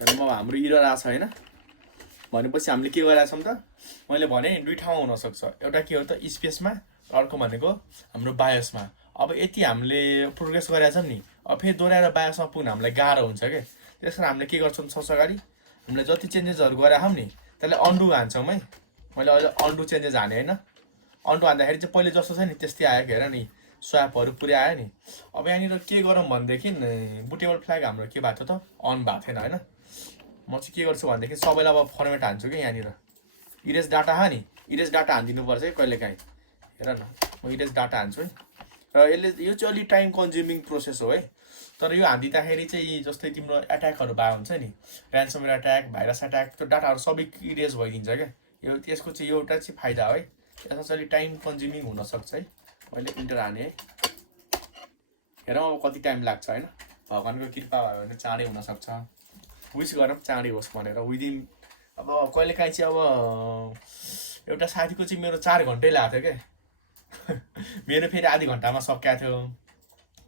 र म हाम्रो इरर आएको छ होइन भनेपछि हामीले के गरेका छौँ त मैले भने दुई ठाउँमा हुनसक्छ एउटा के हो त स्पेसमा अर्को भनेको हाम्रो बायोसमा अब यति हामीले प्रोग्रेस गरेका छौँ नि अब फेरि दोहोऱ्याएर बायोसमा पुग्न हामीलाई गाह्रो हुन्छ क्या त्यस कारण हामीले के गर्छौँ सबसे अगाडि हामीले जति चेन्जेसहरू गरेका छौँ नि त्यसलाई अन्डु हान्छौँ है मैले अहिले अन्डु चेन्जेस हाने होइन अन्डु हान्दाखेरि चाहिँ पहिले जस्तो छ नि त्यस्तै आयो हेर नि स्वापहरू पुरै आयो नि अब यहाँनिर के गरौँ भनेदेखि बुटेबल फ्ल्याग हाम्रो के भएको थियो त अन भएको थिएन होइन म चाहिँ के गर्छु भनेदेखि सबैलाई अब फर्मेट हान्छु कि यहाँनिर इरेज डाटा नि इरेज डाटा हानिदिनुपर्छ है कहिलेकाहीँ हेर न म इरेज डाटा हान्छु है र यसले यो चाहिँ अलिक टाइम कन्ज्युमिङ प्रोसेस हो है तर यो हानिदिँदाखेरि चाहिँ जस्तै तिम्रो एट्याकहरू भएको हुन्छ नि ऱ्यान्समवेयर एट्याक भाइरस एट्याक त्यो डाटाहरू सबै इरेज भइदिन्छ क्या यो त्यसको चाहिँ यो एउटा चाहिँ फाइदा है त्यसमा चाहिँ अलिक टाइम कन्ज्युमिङ हुनसक्छ है मैले इन्टर हाने है हेरौँ अब कति टाइम लाग्छ होइन भगवान्को कृपा भयो भने चाँडै हुनसक्छ विस गरौँ चाँडै होस् भनेर विदिन अब कहिलेकाहीँ चाहिँ अब एउटा साथीको चाहिँ मेरो 4 घन्टै लाग्थ्यो क्या मेरो फेरि आधी घन्टामा सकिएको थियो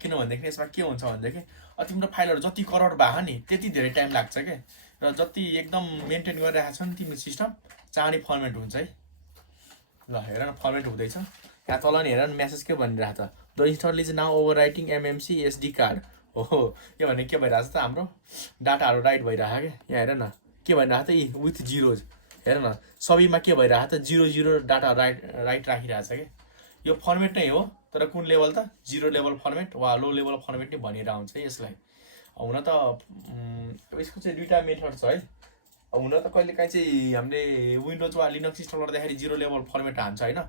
किनभनेदेखि यसमा के हुन्छ भनेदेखि तिम्रो फाइलहरू जति करप्ट भएको नि त्यति धेरै टाइम लाग्छ क्या र जति एकदम मेन्टेन गरिरहेको छ नि तिम्रो सिस्टम चाँडै फर्मेट हुन्छ है ल हेर न फर्मेट हुँदैछ यहाँ तल नि हेर न म्यासेज के भनिरहेको छ the install is now over writing MMC SD card हो यो भने के भइरहेको छ त हाम्रो डाटाहरू राइट भइरहेको क्या यहाँ हेर न के भनिरहेको त यी विथ जिरोज हेर न सबैमा के भइरहेको त 0 डाटा राइट राखिरहेको छ क्या यो फर्मेट नै हो तर कुन लेभल त 0 लेभल फर्मेट वा लो लेभल फर्मेट नै भनिरहेको हुन्छ है यसलाई हुन त यसको चाहिँ दुईवटा मेथड छ है हुन त कहिलेकाहीँ चाहिँ हामीले विन्डोज वा लिनक्स इन्स्टल गर्दाखेरि 0 लेभल फर्मेट हान्छ होइन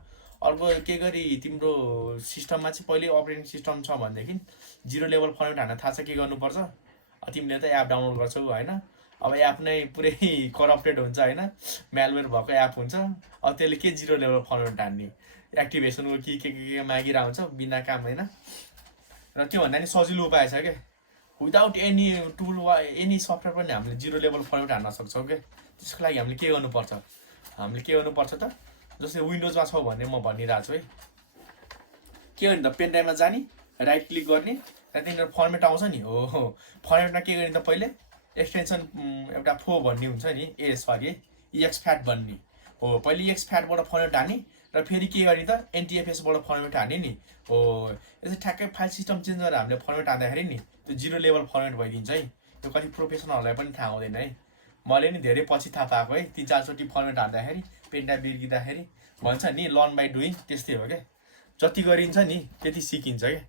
अर्को के गरी तिम्रो सिस्टममा चाहिँ पहिले अपरेटिङ सिस्टम छ भनेदेखि 0 लेभल फर्मेट हान्न थाहा छ के गर्नुपर्छ तिमीले त एप डाउनलोड गर्छौ होइन अब एप नै पुरै करप्टेड हुन्छ होइन म्यालवेयर भएको एप हुन्छ अब त्यसले के 0 लेभल फर्मेट हान्ने एक्टिभेसनको के मागिरहेको हुन्छ बिना काम होइन र त्योभन्दा नि सजिलो उपाय छ क्या विदाउट एनी टुल वा एनी सफ्टवेयर पनि हामीले 0 लेभल फर्मेट हान्न सक्छौँ क्या त्यसको लागि हामीले के गर्नुपर्छ त जस्तै विन्डोजमा छौ भने म भनिरहेको छु है के गर्ने त पेन ड्राइभमा जाने राइट क्लिक गर्ने र त्यहाँनिर फर्मेट आउँछ नि हो फर्मेटमा के गर्ने त पहिले एक्सटेन्सन एउटा फो भन्ने हुन्छ नि सरी एक्सफ्याट भन्ने हो पहिले एक्सफ्याटबाट फर्मेट हाने र फेरि के गर्ने त एनटिएफएसबाट फर्मेट हाने नि हो यसो ठ्याक्कै फाइल सिस्टम चेन्ज गरेर हामीले फर्मेट हान्दाखेरि नि त्यो 0 लेभल फर्मेट भइदिन्छ है त्यो कति प्रोफेसनलहरूलाई पनि थाहा हुँदैन है मैले नि धेरै पछि थाहा पाएको है 3-4 चोटि फर्मेट हान्दाखेरि पेन्टा बिर्किँदाखेरि भन्छ नि लर्न बाई डुइङ त्यस्तै हो क्या जति गरिन्छ नि त्यति सिकिन्छ क्या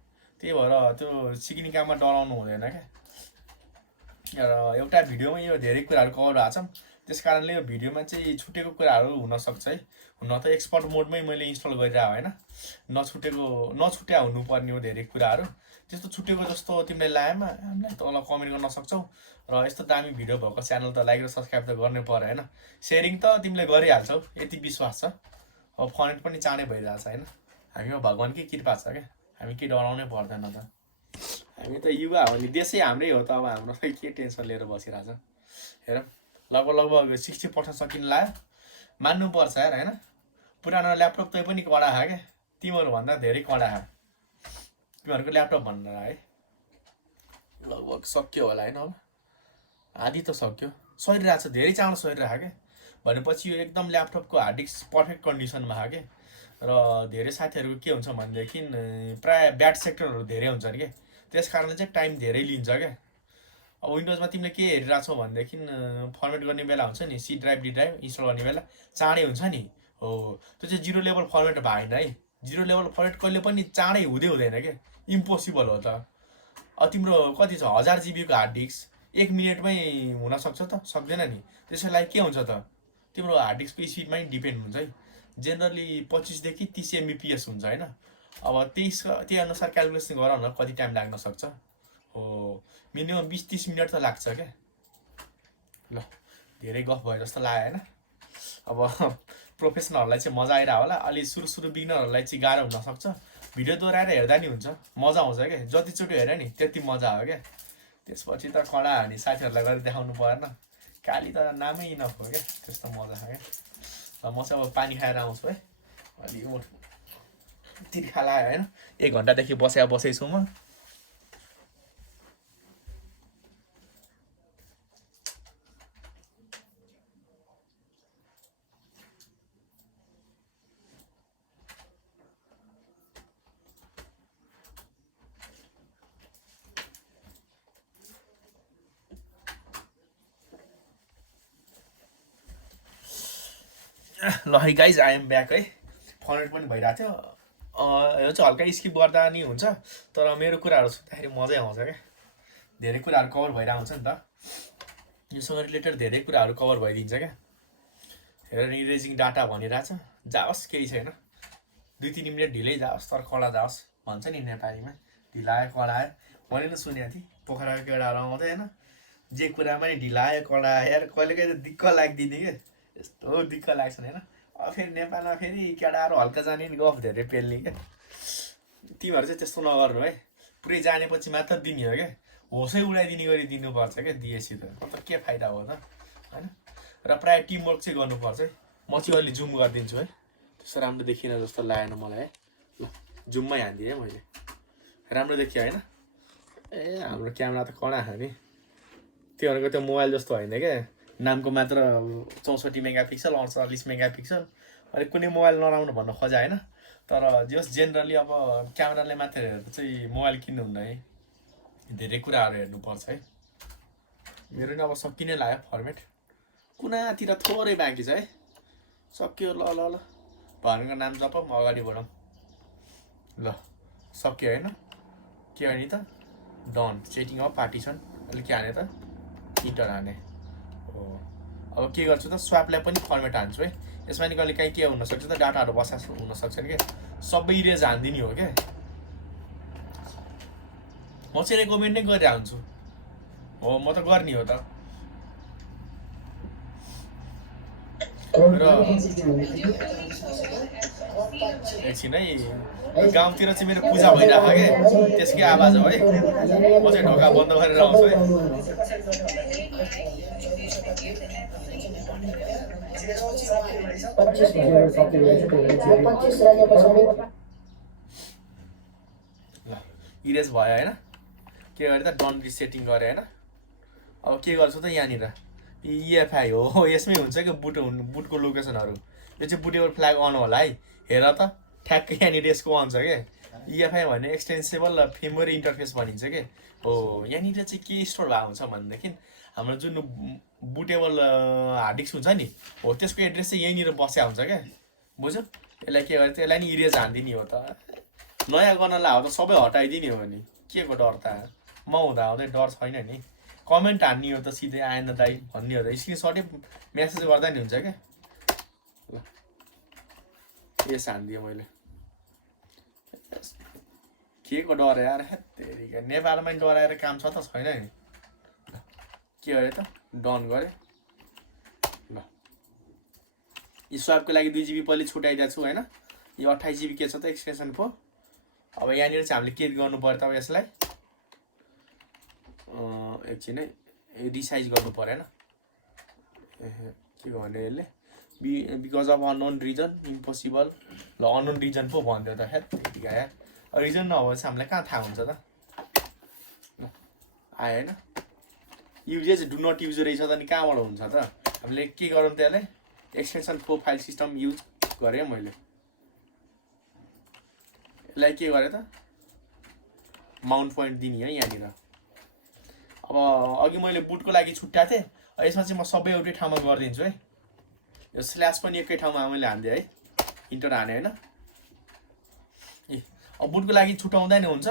त्यही भएर त्यो सिक्ने काममा डराउनु हुँदैन क्या र एउटा भिडियोमा यो धेरै कुराहरू कभर भएको छ त्यस कारणले यो भिडियोमा चाहिँ छुटेको कुराहरू हुनसक्छ है हुन त एक्सपर्ट मोडमै मैले इन्स्टल गरिरहेको होइन नछुट्या हुनुपर्ने हो धेरै कुराहरू त्यस्तो छुटेको जस्तो तिमीलाई लागेमा हामीलाई तल कमेन्ट गर्न सक्छौ र यस्तो दामी भिडियो भएको च्यानल त लाइक र सब्सक्राइब त गर्नै पर्यो होइन सेयरिङ त तिमीले गरिहाल्छौ यति विश्वास छ अब फर्मेट पनि चाँडै भइरहेछ होइन हामीमा भगवान्कै कृपा छ क्या हामी के डराउनै पर्दैन त हामी त युवा हो नि देशै हाम्रै हो त अब हाम्रो खै के टेन्सन लिएर बसिरहेछ हेर लगभग 60% सकिन लाग्यो मान्नुपर्छ यार होइन पुरानो ल्यापटप तै पनि कडा खा क्या तिमीहरूभन्दा धेरै कडा खा तिमीहरूको ल्यापटप भनेर है लगभग सक्यो होला होइन अब आधी त सक्यो सरिरहेको छ धेरै चाँडो सरिरहेको क्या भनेपछि यो एकदम ल्यापटपको हार्ड डिस्क पर्फेक्ट कन्डिसनमा आयो क्या र धेरै साथीहरूको के हुन्छ भनेदेखि प्रायः ब्याड सेक्टरहरू धेरै हुन्छ नि क्या त्यस कारणले चाहिँ टाइम धेरै लिन्छ क्या अब विन्डोजमा तिमीले के हेरिरहेको छौ भनेदेखि फर्मेट गर्ने बेला हुन्छ नि C drive D drive install गर्ने बेला चाँडै हुन्छ नि हो त्यो चाहिँ 0 लेभल फर्मेट भएन है 0 लेभल फर्मेट कहिले पनि चाँडै हुँदैन क्या इम्पोसिबल हो त अब तिम्रो कति छ 1000 जिबीको हार्ड डिस्क 1 मिनटमै हुनसक्छ त सक्दैन नि त्यसको लागि के हुन्छ त तिम्रो हार्ड डिस्कको स्पिडमै डिपेन्ड हुन्छ है जेनरली 25 देखि 30 एमबिपिएस हुन्छ होइन अब त्यही अनुसार क्यालकुलेसन गर न कति टाइम लाग्न सक्छ हो मिनिमम 20-30 मिनट त लाग्छ क्या ल धेरै गफ भयो जस्तो लाग्यो होइन अब प्रोफेसनलहरूलाई चाहिँ मजा आइरहेको होला अलि सुरु बिगिनरहरूलाई चाहिँ गाह्रो हुनसक्छ भिडियो दोहोऱ्याएर हेर्दा नि हुन्छ मजा आउँछ क्या जतिचोटि हेऱ्यो नि त्यति मजा हो क्या त्यसपछि त कडा हानी साथीहरूलाई गरेर देखाउनु परेन काली त नामै इनफ हो क्या त्यस्तो मजा छ क्या म चाहिँ अब पानी खाएर आउँछु है अलि तिर्खा लाग्यो होइन 1 घन्टादेखि बसेको छु म ल है गाइज आई एम ब्याक है। फर्मेट पनि भइरहेको थियो। यो चाहिँ हल्का स्किप गर्दा नि हुन्छ, तर मेरो कुराहरू सुन्दाखेरि मजै आउँछ क्या। धेरै कुराहरू कभर भइरहेको हुन्छ नि त, योसँग रिलेटेड धेरै कुराहरू कभर भइदिन्छ क्या। हेर इरेजिङ डाटा भनिरहेछ, जाओस् केही छैन, 2-3 मिनट ढिलै जाओस् तर कडा जाओस् भन्छ नि नेपालीमा। ढिलायो कडायो मैले सुनेको थिएँ, पोखराको केटाहरू आउँदै होइन, जे कुरामा नि ढिलायो कडायो यार, कहिलेकाहीँ त दिक्क लाग्दिने क्या, यस्तो दिक्क लाग्छ नि होइन। अब फेरि नेपालमा फेरि केटाहरू हल्का जाने नि गफ धेरै पेल्ने क्या। तिमीहरू चाहिँ त्यस्तो नगर्नु है, पुरै जानेपछि मात्र दिने हो क्या, होसै उडाइदिने गरी दिनुपर्छ क्या दिएपछि त, अन्त के फाइदा हो त होइन। र प्रायः टिमवर्क चाहिँ गर्नुपर्छ है। म चाहिँ अलि जुम गरिदिन्छु है, त्यस्तो राम्रो देखिन जस्तो लागेन मलाई है। ल जुममै हानिदिएँ है मैले, राम्रो देखियो होइन। ए हाम्रो क्यामेरा त कडा हो नि, त्योहरूको त्यो मोबाइल जस्तो होइन क्या, नामको मात्र 64 मेगापिक्सल 48 मेगापिक्सल। अनि कुनै मोबाइल नराम्रो भन्न खोजा होइन, तर जस जेनरली अब क्यामेराले मात्र हेरेर चाहिँ मोबाइल किन्नुहुन्न है, धेरै कुराहरू हेर्नुपर्छ है। मेरो नि अब सकिने लाग्यो फर्मेट, कुनातिर थोरै बाँकी छ है, सक्यो। ल ल ल भनेको नाम जप म अगाडि बढौँ। ल सक्यो होइन, के गर्ने त, डन सेटिङ अफ पार्टिसन, अहिले के हाने त, इन्टर हाने हो। अब के गर्छु त, स्वापलाई पनि फर्मेट हान्छु है। यसमा नि कहिले काहीँ के हुनसक्छ त, डाटाहरू बसा हुनसक्छ नि क्या, सबै इरेज हानिदिने हो क्या। म चाहिँ रेकमेन्ड नै गरिरहेको हुन्छु, हो म त गर्ने हो त। र एकछिन है, गाउँतिर चाहिँ मेरो पूजा भइरहेको क्या, त्यसकै आवाज हो है। म चाहिँ ढोका बन्द गरेर आउँछु है। ल इरेज भयो होइन, के गरे त, डन रिसेटिङ गरेँ होइन। अब के गर्छु त, यहाँनिर इएफआई हो, यसमै हुन्छ कि बुटको लोकेसनहरू। यो चाहिँ बुटेबल फ्ल्याग अन होला है, हेर त ठ्याक्कै यहाँनिर यसको अन छ क्या। इएफआई भने एक्सटेन्सेबल मेमोरी इन्टरफेस भनिन्छ कि हो। यहाँनिर चाहिँ के स्टोर भएको हुन्छ भनेदेखि हाम्रो जुन बुटेबल हार्ड डिस्क हुन्छ नि हो, त्यसको एड्रेस चाहिँ यहीँनिर बस्या हुन्छ क्या, बुझ्यो। यसलाई के गर्छ, यसलाई नि इरेज हानिदिने हो त, नयाँ गर्नलाई हो त सबै हटाइदिने हो नि, के को डर त, म हुँदा हुँदै डर छैन नि। कमेन्ट हान्ने हो त सिधै आएन दाइ भन्ने हो त, स्क्रिनसटै मेसेज गर्दा नि हुन्छ क्या। ल यस हानिदिएँ मैले, के को डर यार, हेत्तेरिका नेपालमै डराएर काम छ त छैन नि। के गरे त, डन गरेँ। ल यो स्वापको लागि 2 GB पहिले छुट्याइदिएको छु होइन, यो 28 GB के छ त एक्सटेन्सन पो। अब यहाँनिर चाहिँ हामीले के गर्नु पर्यो त, यसलाई एकछिन है, रिसाइज गर्नु परेन। के गर्ने यसले, because of unknown reason impossible. ल अननोन रिजन पो भन्थ्यो त, हेत्तेरिका यार, रिजन नभएपछि हामीलाई कहाँ थाहा हुन्छ त। ल आयो होइन, युजेज डु नट युज रहेछ त, नि कहाँबाट हुन्छ त। हामीले के गरौँ त, यसलाई एक्सटेन्सन 4 फाइल सिस्टम युज गरेँ मैले। यसलाई के गरेँ त, माउन्ट पोइन्ट दिने है यहाँनिर। अब अघि मैले बुटको लागि छुट्याएको थिएँ, यसमा चाहिँ म सबै एउटै ठाउँमा गरिदिन्छु है। यो स्ल्यास पनि एकै ठाउँमा मैले हानिदिएँ है, इन्टर हाने होइन। ए अब बुटको लागि छुट्याउँदा नि हुन्छ,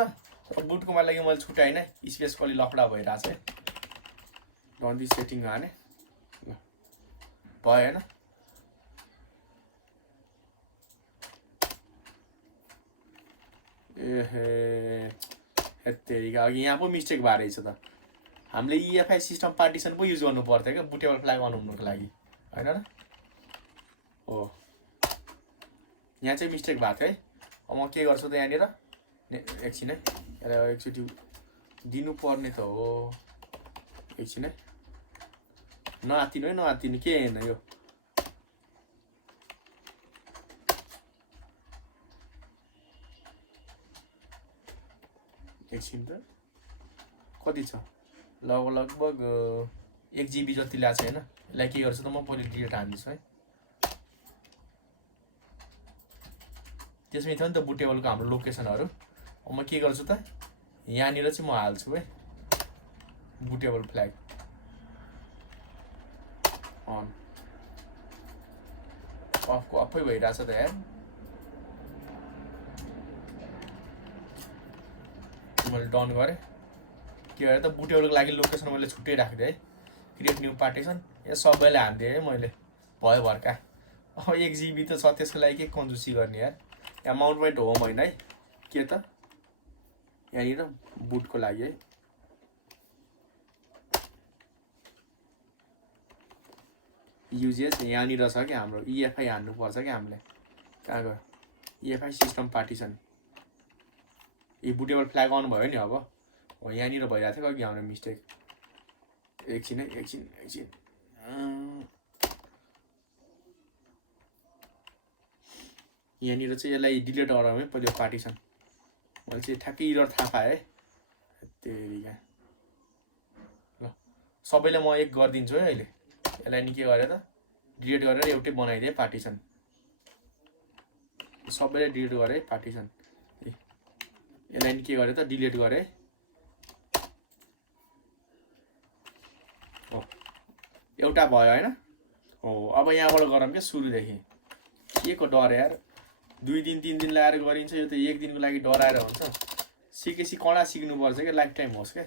बुटको लागि मैले छुट्याइनँ, स्पेसको अलि लफडा भइरहेको छ है। डन सेटिङ हाने, ल भयो होइन। ए हेत्तेरिका अघि यहाँ पो मिस्टेक भएर रहेछ त, हामीले इएफआई सिस्टम पार्टिसन पो युज गर्नु पर्थ्यो क्या बुटेबल फ्ल्याग अन हुनुको लागि होइन र हो। यहाँ चाहिँ मिस्टेक भएको थियो है। अब म के गर्छु त, यहाँनिर एकछिन है, यसलाई एकचोटि दिनुपर्ने त हो, एकछिन है, नआत्तिनु है, नआत्तिनु के होइन यो। एकछिन त कति छ, लगभग 1 GB जति ल्याएको छ होइन। यसलाई के गर्छु त, म पहिले डिलिट हान्दिन्छु है। त्यसमै थियो नि त बुटेबलको हाम्रो लोकेसनहरू। अब म के गर्छु त, यहाँनिर चाहिँ म हाल्छु है बुटेबल फ्ल्याग अन। अफको अफै भइरहेछ त यार। मैले डन गरेँ। के गरेँ त बुटेबलको लागि लोकेसन मैले छुट्टै राखिदिएँ है। क्रिएट न्यू पार्टिसन यो सबैले हानिदिएँ है मैले। भयो भर्का। अब 1 GB त छ, त्यसको लागि के कन्जुसी गर्ने यार। यहाँ माउन्ट पोइन्ट होम होइन है, के त यहाँनिर बुटको लागि है। युजेस यहाँनिर छ कि हाम्रो EFI हान्नुपर्छ कि हामीले। कहाँ गयो EFI सिस्टम पार्टिसन। यो बुटेबल फ्ल्याग अन भयो नि अब। हो यहाँनिर भइरहेको थियो अघि हाम्रो मिस्टेक। एकछिन है, एकछिन। यहाँनिर चाहिँ यसलाई डिलिट गराउँ है पहिलो पार्टिसन। मैले चाहिँ ठ्याक्कै इरर थाहा पाएँ है। त्यही ल सबैले म एक गरिदिन्छु है अहिले। यसलाई नि के गरेँ त डिलिट गरेर एउटै बनाइदिएँ पार्टिसन। सबैले डिलिट गरेँ पार्टिसन। यसलाई नि के गरेँ त डिलिट गरेँ। हो एउटा भयो होइन। हो अब यहाँबाट गरौँ क्या सुरुदेखि। के को डर यार, 2 दिन 3 दिन लगाएर गरिन्छ, यो त 1 दिनको लागि डराएर हुन्छ। सिकेपछि कडा सिक्नुपर्छ क्या, लाइफ टाइम होस् क्या।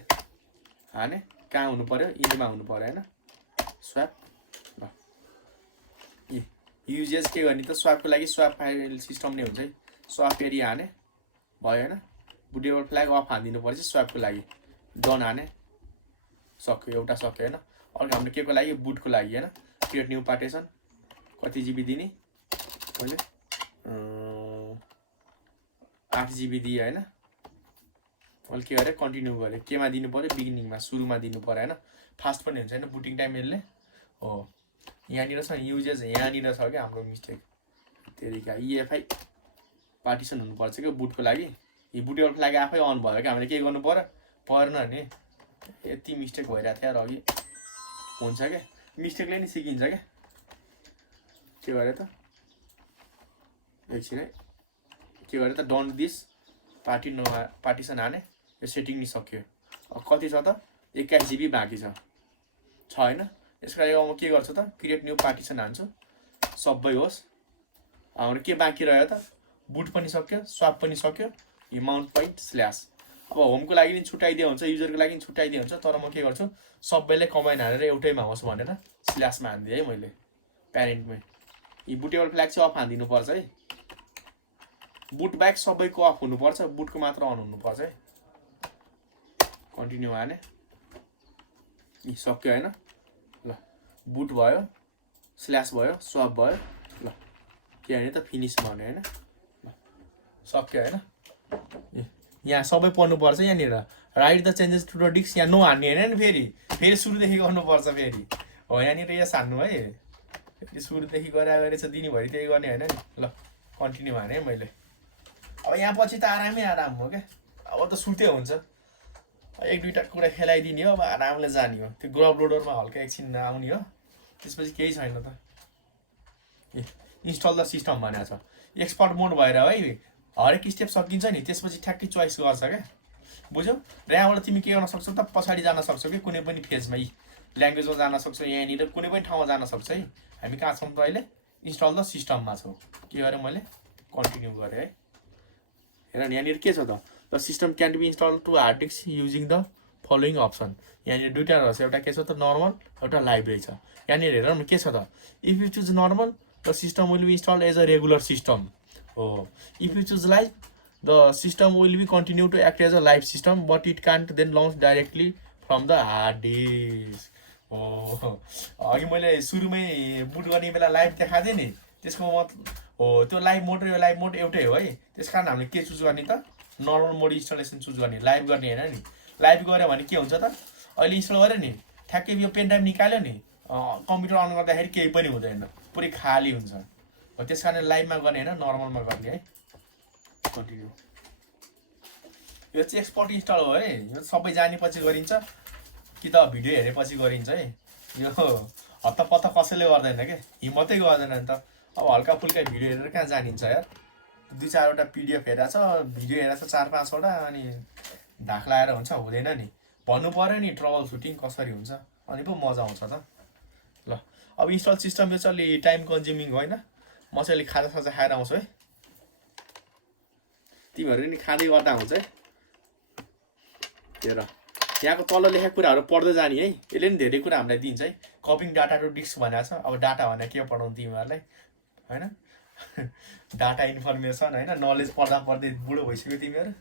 हाने कहाँ हुनु पर्यो, इन्डमा हुनु पर्यो होइन। स्वाप ल युजेस के गर्ने त स्वापको लागि स्वाप फाइल सिस्टम नै हुन्छ है। स्वाप एरिया हाने भयो होइन। बुटेबल फ्ल्याग अफ हानिदिनु पर्छ स्वापको लागि। डन हाने सक्यो, एउटा सक्यो होइन। अर्को हाम्रो के को लागि बुटको लागि होइन। क्रिएट न्यू पार्टिसन कति GB दिने मैले 8 GB दिएँ होइन। मैले के गरेँ कन्टिन्यू गरेँ। केमा दिनु पर्यो बिगिनिङमा सुरुमा दिनु पर्यो होइन। फास्ट पनि हुन्छ होइन बुटिङ टाइम यसले। हो यहाँनिर छ युजेस यहाँनिर छ क्या हाम्रो मिस्टेक। त्यतिका EFI पार्टिसन हुनुपर्छ क्या बुटको लागि। यो बुटेबल फ्ल्याग आफै अन भयो क्या, हामीले के गर्नु पर्यो पर्न नि। यति मिस्टेक भइरहेको थियो यार अघि। हुन्छ क्या मिस्टेकले नि सिकिन्छ क्या। के गरेँ त एकछिन है। के गरेँ त डन्ट दिस पार्टिसन हाने। यो सेटिङ नि सक्यो। अब कति छ त 21 GB बाँकी छ होइन। यसको लागि अब म के गर्छु त क्रिएट न्यू पार्टिसन हान्छु। सबै होस्। हाम्रो के बाँकी रह्यो त बुट पनि सक्यो, स्वाप पनि सक्यो, यो माउन्ट पोइन्ट स्ल्यास। अब होमको लागि नि छुट्याइदियो हुन्छ, युजरको लागि नि छुट्याइदियो हुन्छ। तर म के गर्छु सबैले कम्बाइन हानेर एउटैमा होस् भनेर स्ल्यासमा हानिदिएँ है मैले प्यारेन्टमै। यी बुटेबल फ्ल्याग चाहिँ अफ हानिदिनुपर्छ है। बुट ब्याग सबैको अफ हुनुपर्छ, बुटको मात्र अन हुनुपर्छ है। कन्टिन्यू हाने यी सक्यो होइन। ल बुट भयो, स्ल्यास भयो, स्वाप भयो। ल के हाने त फिनिस भन्यो होइन। ल सक्यो होइन। यहाँ सबै पढ्नुपर्छ यहाँनिर। Write the changes to the disk यहाँ नो हान्ने होइन नि। फेरि सुरुदेखि गर्नुपर्छ फेरि। हो यहाँनिर यस हान्नु है। फेरि सुरुदेखि गरे चाहिँ दिनभरि त्यही गर्ने होइन नि। ल कन्टिन्यू हाने है मैले। अब यहाँ पछि त आरामै आराम हो क्या। अब त सुते हुन्छ। 1-2टा कुरा खेलाइदिने हो, अब आरामले जाने हो। त्यो ग्रब लोडरमा हल्का एकछिन आउने हो, त्यसपछि केही छैन त। इन्स्टल द सिस्टम भनेको छ। एक्सपर्ट मोड भएर है हरेक स्टेप सकिन्छ नि, त्यसपछि ठ्याक्कै चोइस गर्छ क्या। बुझ्यौ। र यहाँबाट तिमी के गर्न सक्छौ त पछाडि जान सक्छौ कि कुनै पनि फेजमा। ल्याङ्ग्वेजमा जान सक्छौ, यहाँनिर कुनै पनि ठाउँमा जान सक्छ है। हामी कहाँ छौँ त अहिले इन्स्टल द सिस्टममा छौँ। के गरेँ मैले कन्टिन्यू गरेँ है। हेर नि यहाँनिर के छ त the system can be install to hard disk using the following option. यहाँनिर दुईवटा रहेछ, एउटा के छ त नर्मल, एउटा लाइब्रेरी छ। यहाँनिर हेर न के छ त if you choose normal the system will be install as a regular system. हो if you choose live the system will be continue to act as a live system but it can't then launch directly from the hard disk. हो अघि मैले सुरुमै boot गर्ने बेला live देखाएको थिएँ नि, त्यसको मतलब हो त्यो लाइभ मोड र यो लाइभ मोड एउटै हो है। त्यस कारण हामीले के चुज गर्ने त नर्मल मोड इन्स्टलेसन चुज गर्ने, लाइभ गर्ने होइन नि। लाइभ गऱ्यो भने के हुन्छ त अहिले इन्स्टल गऱ्यो नि ठ्याक्कै यो पेन ड्राइभ निकाल्यो नि कम्प्युटर अन गर्दाखेरि केही पनि हुँदैन, पुरै खाली हुन्छ। हो त्यस कारण लाइभमा गर्ने होइन नर्मलमा गर्ने है। कन्टिन्यू यो चाहिँ एक्सपर्ट इन्स्टल हो है। यो सबै जानेपछि गरिन्छ कि त भिडियो हेरेपछि गरिन्छ है। यो हत्तपत्त कसैले गर्दैन क्या, हिम्मतै गर्दैन नि त। अब हल्का फुल्का भिडियो हेरेर कहाँ जानिन्छ यार। 2-4वटा PDF हेरेको छ, भिडियो हेरेको छ 4-5वटा, अनि धाक लगाएर हुन्छ हुँदैन नि। भन्नु पऱ्यो नि ट्रबल सुटिङ कसरी हुन्छ, अनि पो मजा आउँछ त। ल अब इन्स्टल सिस्टम यो चाहिँ अलि टाइम कन्ज्युमिङ होइन, म चाहिँ अलिक खाजा खाएर आउँछु है। तिमीहरू नि खाँदै गर्दा हुन्छ है। हेर यहाँको तल लेखेको कुराहरू पढ्दै जाने है, यसले नि धेरै कुरा हामीलाई दिन्छ है। कपिङ डाटा टु डिस्क भनेको छ। अब डाटा भने के पढाउनु तिमीहरूलाई होइन। डाटा इन्फर्मेसन होइन, नलेज पढ्दा पढ्दै बुढो भइसक्यो तिमीहरू।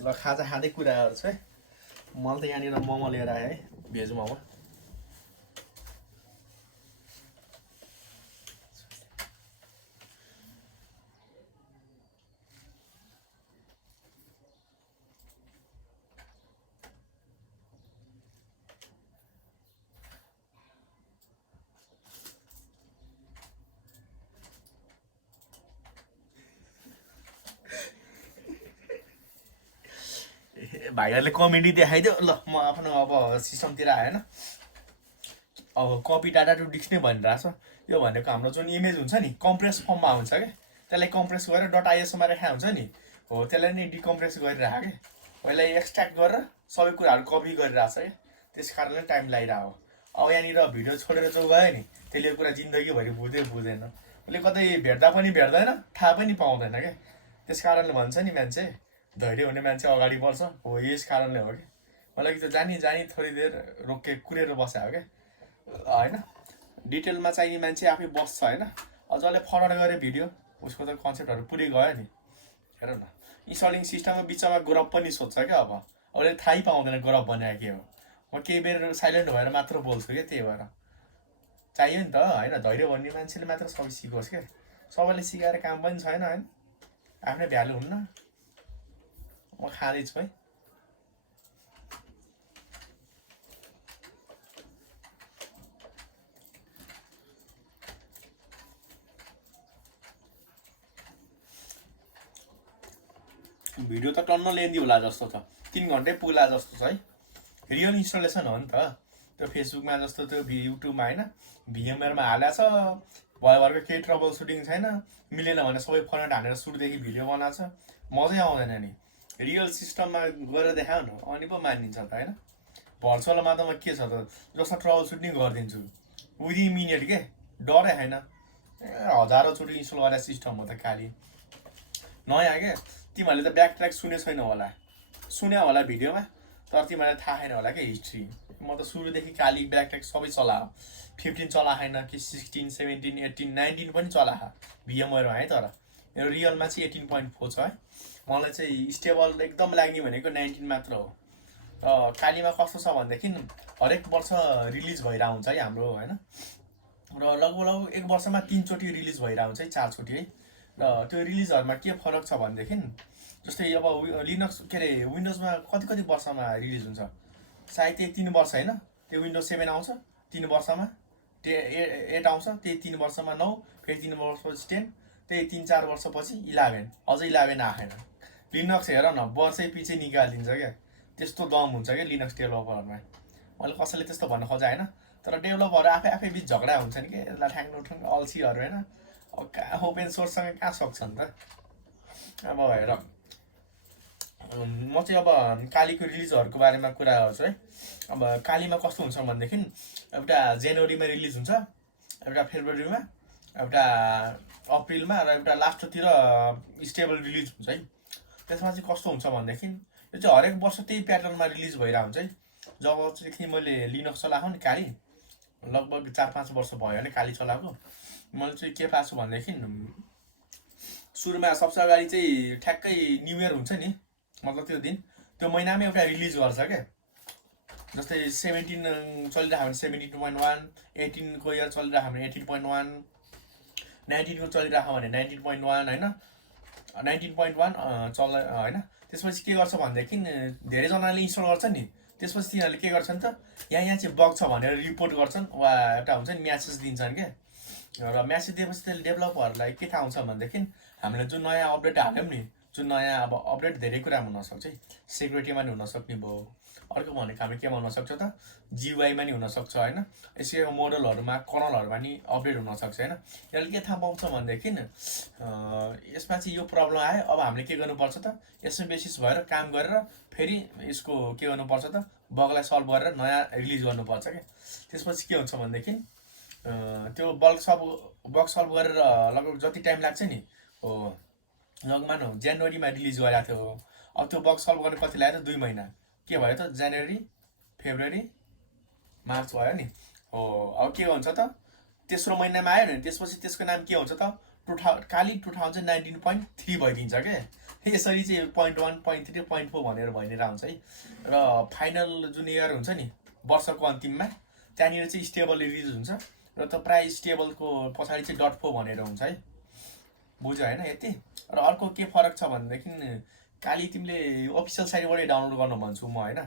ल खाजा खाँदै कुरा गर्छु है। मैले त यहाँनिर मोमो लिएर आएँ है, भेज मोमो। भाइहरूले कमेडी देखाइदियो। ल म आफ्नो अब सिस्टमतिर आएन। अब कपी डाटा टु डिस्क नै भनिरहेछ। यो भनेको हाम्रो जुन इमेज हुन्छ नि कम्प्रेस फर्ममा हुन्छ क्या, त्यसलाई कम्प्रेस गरेर डट आइएसओमा राखेको हुन्छ नि हो, त्यसलाई नै डिकम्प्रेस गरिरहेको क्या। यसलाई एक्सट्र्याक्ट गरेर सबै कुराहरू कपी गरिरहेछ क्या, त्यस कारणले टाइम लागिरहेको। अब यहाँनिर भिडियो छोडेर जो गयो नि त्यसले यो कुरा जिन्दगीभरि बुझ्दैन। उसले कतै भेट्दा पनि भेट्दैन, थाहा पनि पाउँदैन क्या। त्यस कारणले भन्छ नि मान्छे धैर्य हुने मान्छे अगाडि बढ्छ हो, यस कारणले हो कि। मलाई त जानी थोरै देर रोके कुरेर बस्यो हो क्या होइन। डिटेलमा चाहिने मान्छे आफै बस्छ होइन। जसले फरवर्ड गरे भिडियो उसको त कन्सेप्टहरू पुरै गयो नि। हेर न इन्स्टलिङ सिस्टममा बिचमा ग्रुप पनि सोध्छ क्या। अब उसले थाहै पाउँदैन ग्रुप बनाएको के हो। म केही बेर साइलेन्ट भएर मात्र बोल्छु क्या, त्यही भएर चाहियो नि त होइन। धैर्य भन्ने मान्छेले मात्र सबै सिकोस् क्या, सबैले सिकाएर काम पनि छैन होइन। आफ्नै भ्यालु हुन्न। म खाँदैछु है। भिडियो त टन्न लेन्दी होला जस्तो छ, 3 घन्टै पुग्ला जस्तो छ है। रियल इन्स्टलेसन हो नि त त्यो। फेसबुकमा जस्तो त्यो युट्युबमा होइन भिएमआरमा हालेको छ, भरको केही ट्रबल सुटिङ छैन, मिलेन भने सबै फर्मेट हालेर सुरुदेखि भिडियो बनाएको छ, मजै आउँदैन नि। रियल सिस्टममा गरेर देखायो न अनि पो मानिन्छ त होइन। भर्चुअलमा त म के छ त जस्तो ट्रबल सुटिङ गरिदिन्छु विदिन मिनट के, डरै होइन। हजारौँचोटि इन्स्टल गरेर सिस्टम हो त खालि नयाँ क्या। तिमीहरूले त ब्याक ट्र्याक सुने छैन होला, सुन्या होला भिडियोमा, तर तिमीहरूलाई थाहा छैन होला क्या हिस्ट्री। म त सुरुदेखि खालि ब्याक ट्र्याक सबै चलायो। 15 चलाएन कि 16, 17, 18, 19 पनि चलायो भिएमआरमा है। तर मेरो रियलमा चाहिँ 18.4 छ है। मलाई चाहिँ स्टेबल एकदम लाग्ने भनेको 19 मात्र हो। र कालीमा कस्तो छ भनेदेखि हरेक वर्ष रिलिज भइरहेको हुन्छ है हाम्रो होइन। र लगभग 1 वर्षमा 3 चोटि रिलिज भइरहेको हुन्छ है, 4 चोटि है। र त्यो रिलिजहरूमा के फरक छ भनेदेखि जस्तै अब लिनक्स के अरे विन्डोजमा कति वर्षमा रिलिज हुन्छ, सायद त्यही 3 वर्ष होइन। त्यो विन्डोज 7 आउँछ 3 वर्षमा, 8 आउँछ त्यही 3 वर्षमा, 9 फेरि 3 वर्षपछि 10, त्यही 3-4 वर्षपछि 11, अझै 11 आएन। लिनक्स हेर न वर्षै पछि निकालिदिन्छ क्या, त्यस्तो दम हुन्छ क्या लिनक्स डेभलपरमा। मैले कसैले त्यस्तो भन्न खोजेँ होइन, तर डेभलपरहरू आफै बिच झगडा हुन्छ नि क्या, यसलाई ठ्याङ्ठुङ अल्छीहरू होइन। अब कहाँ ओपन सोर्ससँग कहाँ सक्छ नि त। अब हेर म चाहिँ अब कालीको रिलिजहरूको बारेमा कुरा गर्छु है। अब कालीमा कस्तो हुन्छ भनेदेखि एउटा जनवरीमा रिलिज हुन्छ, एउटा फेब्रुअरीमा, एउटा अप्रिलमा र एउटा लास्टतिर स्टेबल रिलिज हुन्छ है। त्यसमा चाहिँ कस्तो हुन्छ भनेदेखि यो चाहिँ हरेक वर्ष त्यही प्याटर्नमा रिलिज भइरहेको हुन्छ है। जब चाहिँ मैले लिनक्स चलाएको नि काली, लगभग 4-5 वर्ष भयो होइन काली चलाएको। मैले चाहिँ के पाएको छु भनेदेखि सुरुमा सबसे अगाडि चाहिँ ठ्याक्कै न्यु इयर हुन्छ नि, मतलब त्यो महिनामै एउटा रिलिज गर्छ क्या। जस्तै 17 चलिरहेको भने 17.1, 18 को इयर चलिरहेको भने 18.1, 19 को चलिरहेको भने 19.1 होइन, 19.1 होइन। त्यसपछि के गर्छ भनेदेखि धेरैजनाले इन्स्टल गर्छ नि, त्यसपछि तिनीहरूले के गर्छन् त यहाँ चाहिँ बग छ भनेर रिपोर्ट गर्छन् वा एउटा हुन्छ नि म्यासेज दिन्छन् क्या। र म्यासेज दिएपछि त्यसले डेभलपरहरूलाई के थाहा हुन्छ भनेदेखि हामीले जुन नयाँ अपडेट हाल्यौँ नि, जुन नयाँ अब अपडेट धेरै कुरामा हुनसक्छ है। सेक्युरिटीमा नि हुनसक्ने भयो, अर्को भनेको हामी केमा हुनसक्छ त जियुआईमा नि हुनसक्छ होइन, यसको मोडलहरूमा कर्नलहरूमा नि अपडेट हुनसक्छ होइन। यसले के थाहा पाउँछ भनेदेखि यसमा चाहिँ यो प्रब्लम आयो, अब हामीले के गर्नुपर्छ त यसमा बेसिस भएर काम गरेर फेरि यसको के गर्नुपर्छ त बगलाई सल्भ गरेर नयाँ रिलिज गर्नुपर्छ क्या। त्यसपछि के हुन्छ भनेदेखि त्यो बग सल्भ गरेर लगभग जति टाइम लाग्छ नि हो, लगभग मानौँ जनवरीमा रिलिज गरेको थियो, अब त्यो बग सल्भ गर्न कति लाग्यो त 2 महिना। के भयो त जनवरी, फेब्रुअरी, मार्च भयो नि हो। अब के हुन्छ त तेस्रो महिनामा आयो नि, त्यसपछि त्यसको नाम के हुन्छ त काली 2019.3 भइदिन्छ क्या। यसरी चाहिँ 0.1, 0.3, 0.4 भनेर भइदिएर हुन्छ है। र फाइनल जुन इयर हुन्छ नि वर्षको अन्तिममा, त्यहाँनिर चाहिँ स्टेबल रिलिज हुन्छ र त प्रायः स्टेबलको पछाडि चाहिँ .4 भनेर हुन्छ है। बुझ्यो होइन यति। र अर्को के फरक छ भनेदेखि काली तिमीले अफिसियल साइटबाटै डाउनलोड गर्नु भन्छु म होइन।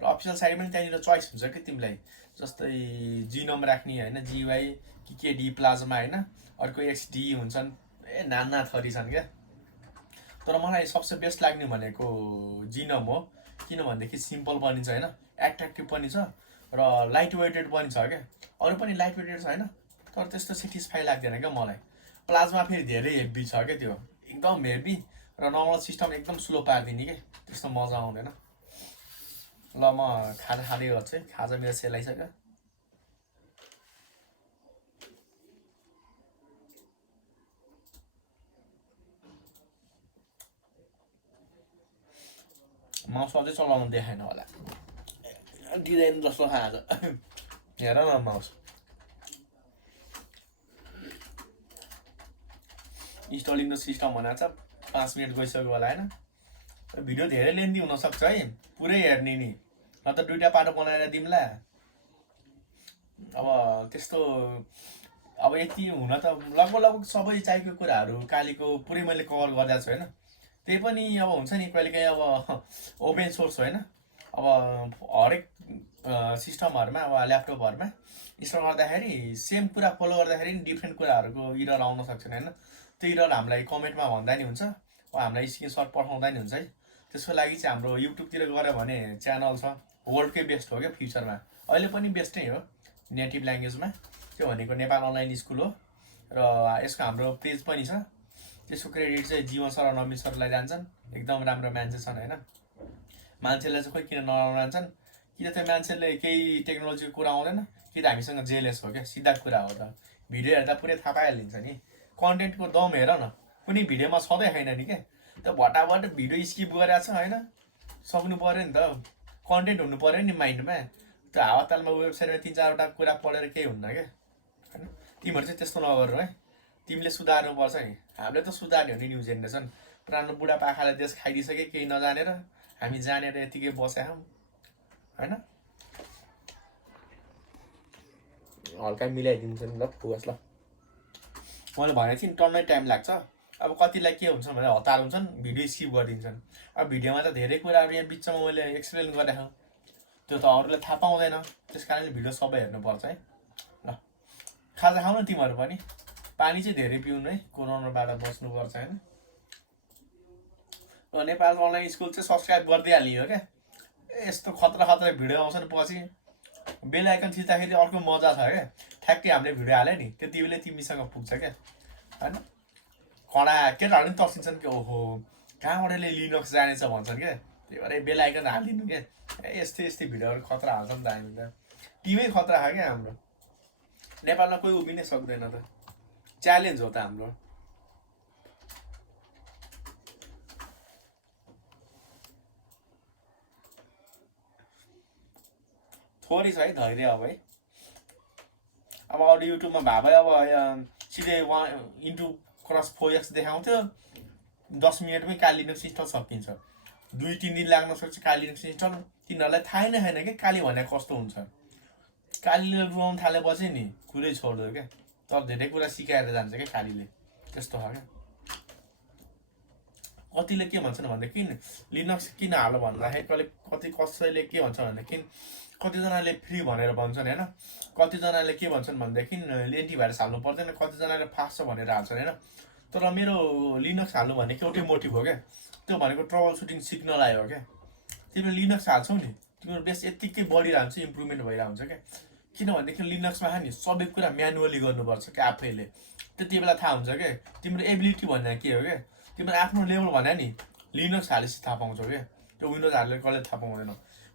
र अफिसियल साइट पनि त्यहाँनिर चोइस हुन्छ कि तिमीलाई, जस्तै जिनोम राख्ने होइन, जिवाई कि केडी प्लाज्मा होइन, अर्को एक्सडी हुन्छन्, नाना थरी छन् क्या। तर मलाई सबसे बेस्ट लाग्ने भनेको जिनोम हो, किनभनेदेखि सिम्पल पनि छ होइन, एट्र्याक्टिभ पनि छ र लाइट वेटेड पनि छ क्या। अरू पनि लाइट वेटेड छ होइन, तर त्यस्तो सेटिस्फाई लाग्दैन क्या मलाई। प्लाज्मा फेरि धेरै हेभी छ क्या, त्यो एकदम हेभी, र नर्मल सिस्टम एकदम स्लो पारिदिने क्या, त्यस्तो मजा आउँदैन। ल म खाजा खाँदै गर्छु है, खाजा मेरो सेलाइसक्यो। माउस अझै चलाउनु देखाएन होला, डिजाइन जस्तो खान्छ हेर न माउस। इन्स्टलिङ द सिस्टम भनेको छ 5 मिनट गइसक्यो होला होइन। भिडियो धेरै लेन्दी हुनसक्छ है, पुरै हेर्ने नि, न त 2टा पाटो बनाएर दिउँला। अब त्यस्तो अब यति हुन त लगभग सबै चाहिएको कुराहरू कालीको पुरै मैले कभर गरिदिएको छु होइन। त्यही पनि अब हुन्छ नि कहिलेकाहीँ अब ओपन सोर्स होइन, अब हरेक सिस्टमहरूमा अब ल्यापटपहरूमा इन्स्टल गर्दाखेरि सेम कुरा फलो गर्दाखेरि नि डिफ्रेन्ट कुराहरूको इरर आउन सक्छन् होइन। त्यो इरर हामीलाई कमेन्टमा भन्दा नि हुन्छ, हामीलाई स्क्रिनसट पठाउँदा नि हुन्छ है। त्यसको लागि चाहिँ हाम्रो युट्युबतिर गऱ्यो भने च्यानल छ, वर्ल्डकै बेस्ट हो क्या फ्युचरमा, अहिले पनि बेस्टै हो नेटिभ ल्याङ्ग्वेजमा। त्यो भनेको नेपाल अनलाइन स्कुल हो र यसको हाम्रो पेज पनि छ। त्यसको क्रेडिट चाहिँ जीवन सर र नवीन सरलाई जान्छन्, एकदम राम्रो मान्छे छन् होइन। मान्छेलाई चाहिँ खोइ किन नरान्छन्, कि त त्यो मान्छेले केही टेक्नोलोजीको कुरा आउँदैन, कि त हामीसँग जेलेस हो क्या, सिधा कुरा हो त। भिडियो हेर्दा पुरै थाहा पाइहालिन्छ नि, कन्टेन्टको दम हेर न, कुनै भिडियोमा सधैँ छैन नि क्या। त्यो भटाभट भिडियो स्किप गरेको छ होइन, सक्नु पऱ्यो नि त, कन्टेन्ट हुनु पऱ्यो नि माइन्डमा। त्यो हावातालमा वेबसाइटमा 3-4वटा कुरा पढेर केही हुन्न क्या होइन। तिमीहरू चाहिँ त्यस्तो नगर्नु है, तिमीले सुधार्नुपर्छ नि। हामीले त सुधार्यो नि न्यू जेनेरेसन, पुरानो बुढापाकाले देश खाइदिइसके केही नजानेर, हामी जानेर यतिकै बसेका हौँ होइन। हल्का मिलाइदिन्छ नि ल फुगास ल। मैले भनेको थिएँ नि टन्नै टाइम लाग्छ। अब कतिलाई के हुन्छ भने हतार हुन्छन्, भिडियो स्किप गरिदिन्छन्। अब भिडियोमा त धेरै कुराहरू यहाँ बिचमा मैले एक्सप्लेन गरेको, त्यो त अरूले थाहा पाउँदैन, त्यस कारणले भिडियो सबै हेर्नुपर्छ है। ल खाजा खाऊ न तिमीहरू पनि, पानी चाहिँ धेरै पिउनु है, कोरोनाबाट बस्नुपर्छ होइन। र नेपाल अनलाइन स्कुल चाहिँ सब्सक्राइब गरिदिइहाल्ने हो क्या। यस्तो खतरा खतरा भिडियो आउँछन्, पछि बेल आइकन थिच्दाखेरि अर्को मजा छ क्या। ठ्याक्कै हामीले भिडियो हाल्यो नि त्यति बेलै तिमीसँग पुग्छ क्या होइन। कडा केटाहरू पनि तर्सिन्छन् कि ओहो कहाँबाट लिनक्स जानेछ भन्छन् क्या। त्यही भएर बेल आइकन हालिदिनु क्या। यस्तै यस्तै भिडियोहरू खतरा हाल्छ नि त हामी त, टिमै खतरा छ क्या हाम्रो। नेपालमा कोही उभिनै सक्दैन त, च्यालेन्ज हो त हाम्रो। थोरै छ है धैर्य अब है। अब अरू युट्युबमा भए भए अब सिधै इन्टु क्रस 4x देखाउँथ्यो 10 मिनटमै काली लिनक्स इन्स्टल सकिन्छ। 2-3 दिन लाग्न सक्छ काली लिनक्स इन्स्टल। तिनीहरूलाई थाहै नै छैन कि काली भने कस्तो हुन्छ। कालीले रुवाउनु थालेपछि नि कुरै छोड्यो क्या। तर धेरै कुरा सिकाएर जान्छ क्या कालीले, त्यस्तो हो क्या। कतिले के भन्छन् भनेदेखि लिनक्स किन हाल्नु भन्दाखेरि कसैले के भन्छ भनेदेखि कतिजनाले फ्री भनेर भन्छन् होइन, कतिजनाले के भन्छन् भनेदेखि एन्टिभाइरस हाल्नु पर्दैन, कतिजनाले फास्ट छ भनेर हाल्छन् होइन। तर मेरो लिनक्स हाल्नु भनेको एउटै मोटिभ हो क्या, त्यो भनेको ट्रबल सुटिङ सिक्नलाई हो क्या। तिम्रो लिनक्स हाल्छौ नि तिम्रो बेस यत्तिकै बढिरहन्छ, इम्प्रुभमेन्ट भइरहेको हुन्छ क्या। किनभनेदेखि लिनक्समा नि सबै कुरा म्यानुअली गर्नुपर्छ क्या आफैले। त्यति बेला थाहा हुन्छ क्या तिम्रो एबिलिटी भन्ने के हो क्या। तिम्रो आफ्नो लेभल भने नि लिनक्स हालेपछि थाहा पाउँछौ क्या, त्यो विन्डोज हालेर कसले थाहा पाउँदैन।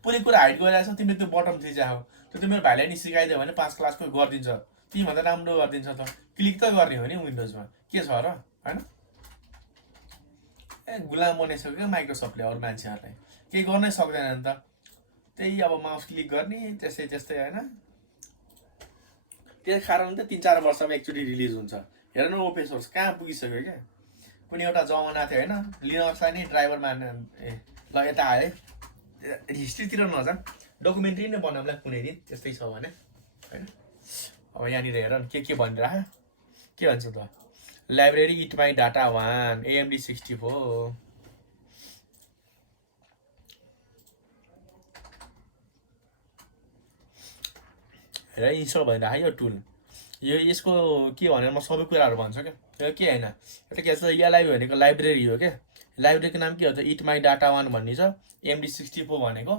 पुरै कुरा हाइड गरिरहेको छ तिमीले, त्यो बटम थिचाहो त्यो तिम्रो भाइलाई नि सिकाइदियो भने 5 क्लासको गरिदिन्छ, तिमीभन्दा राम्रो गरिदिन्छ त। क्लिक त गर्ने हो नि विन्डोजमा, के छ र होइन। गुलाम बनाइसक्यो क्या माइक्रोसफ्टले अरू मान्छेहरूलाई, केही गर्नै सक्दैन नि त। त्यही अब माउस क्लिक गर्ने त्यस्तै त्यस्तै होइन। त्यही कारण त 3-4 वर्षमा एकचोटि रिलिज हुन्छ। हेर न ओपन सोर्स कहाँ पुगिसक्यो क्या। कुनै एउटा जमाना थियो होइन लिनक्सलाई नै ड्राइभर मान्ने। ल यता आयो हिस्ट्रीतिर नजाऊँ, डकुमेन्ट्री नै बनाउँला कुनै दिन त्यस्तै छ भने होइन। अब यहाँनिर हेर न के भनिरह के भन्छ त, library it my data 1 AMD 64। हेर इन्स्टल भइरह यो टुल, यो यसको के भनेर म सबै कुराहरू भन्छु क्या। यो के होइन एउटा के छ एलआइबी भनेको लाइब्रेरी हो क्या। लाइब्रेरीको नाम के हो त इट माई डाटा 1 भन्ने छ। AMD 64 भनेको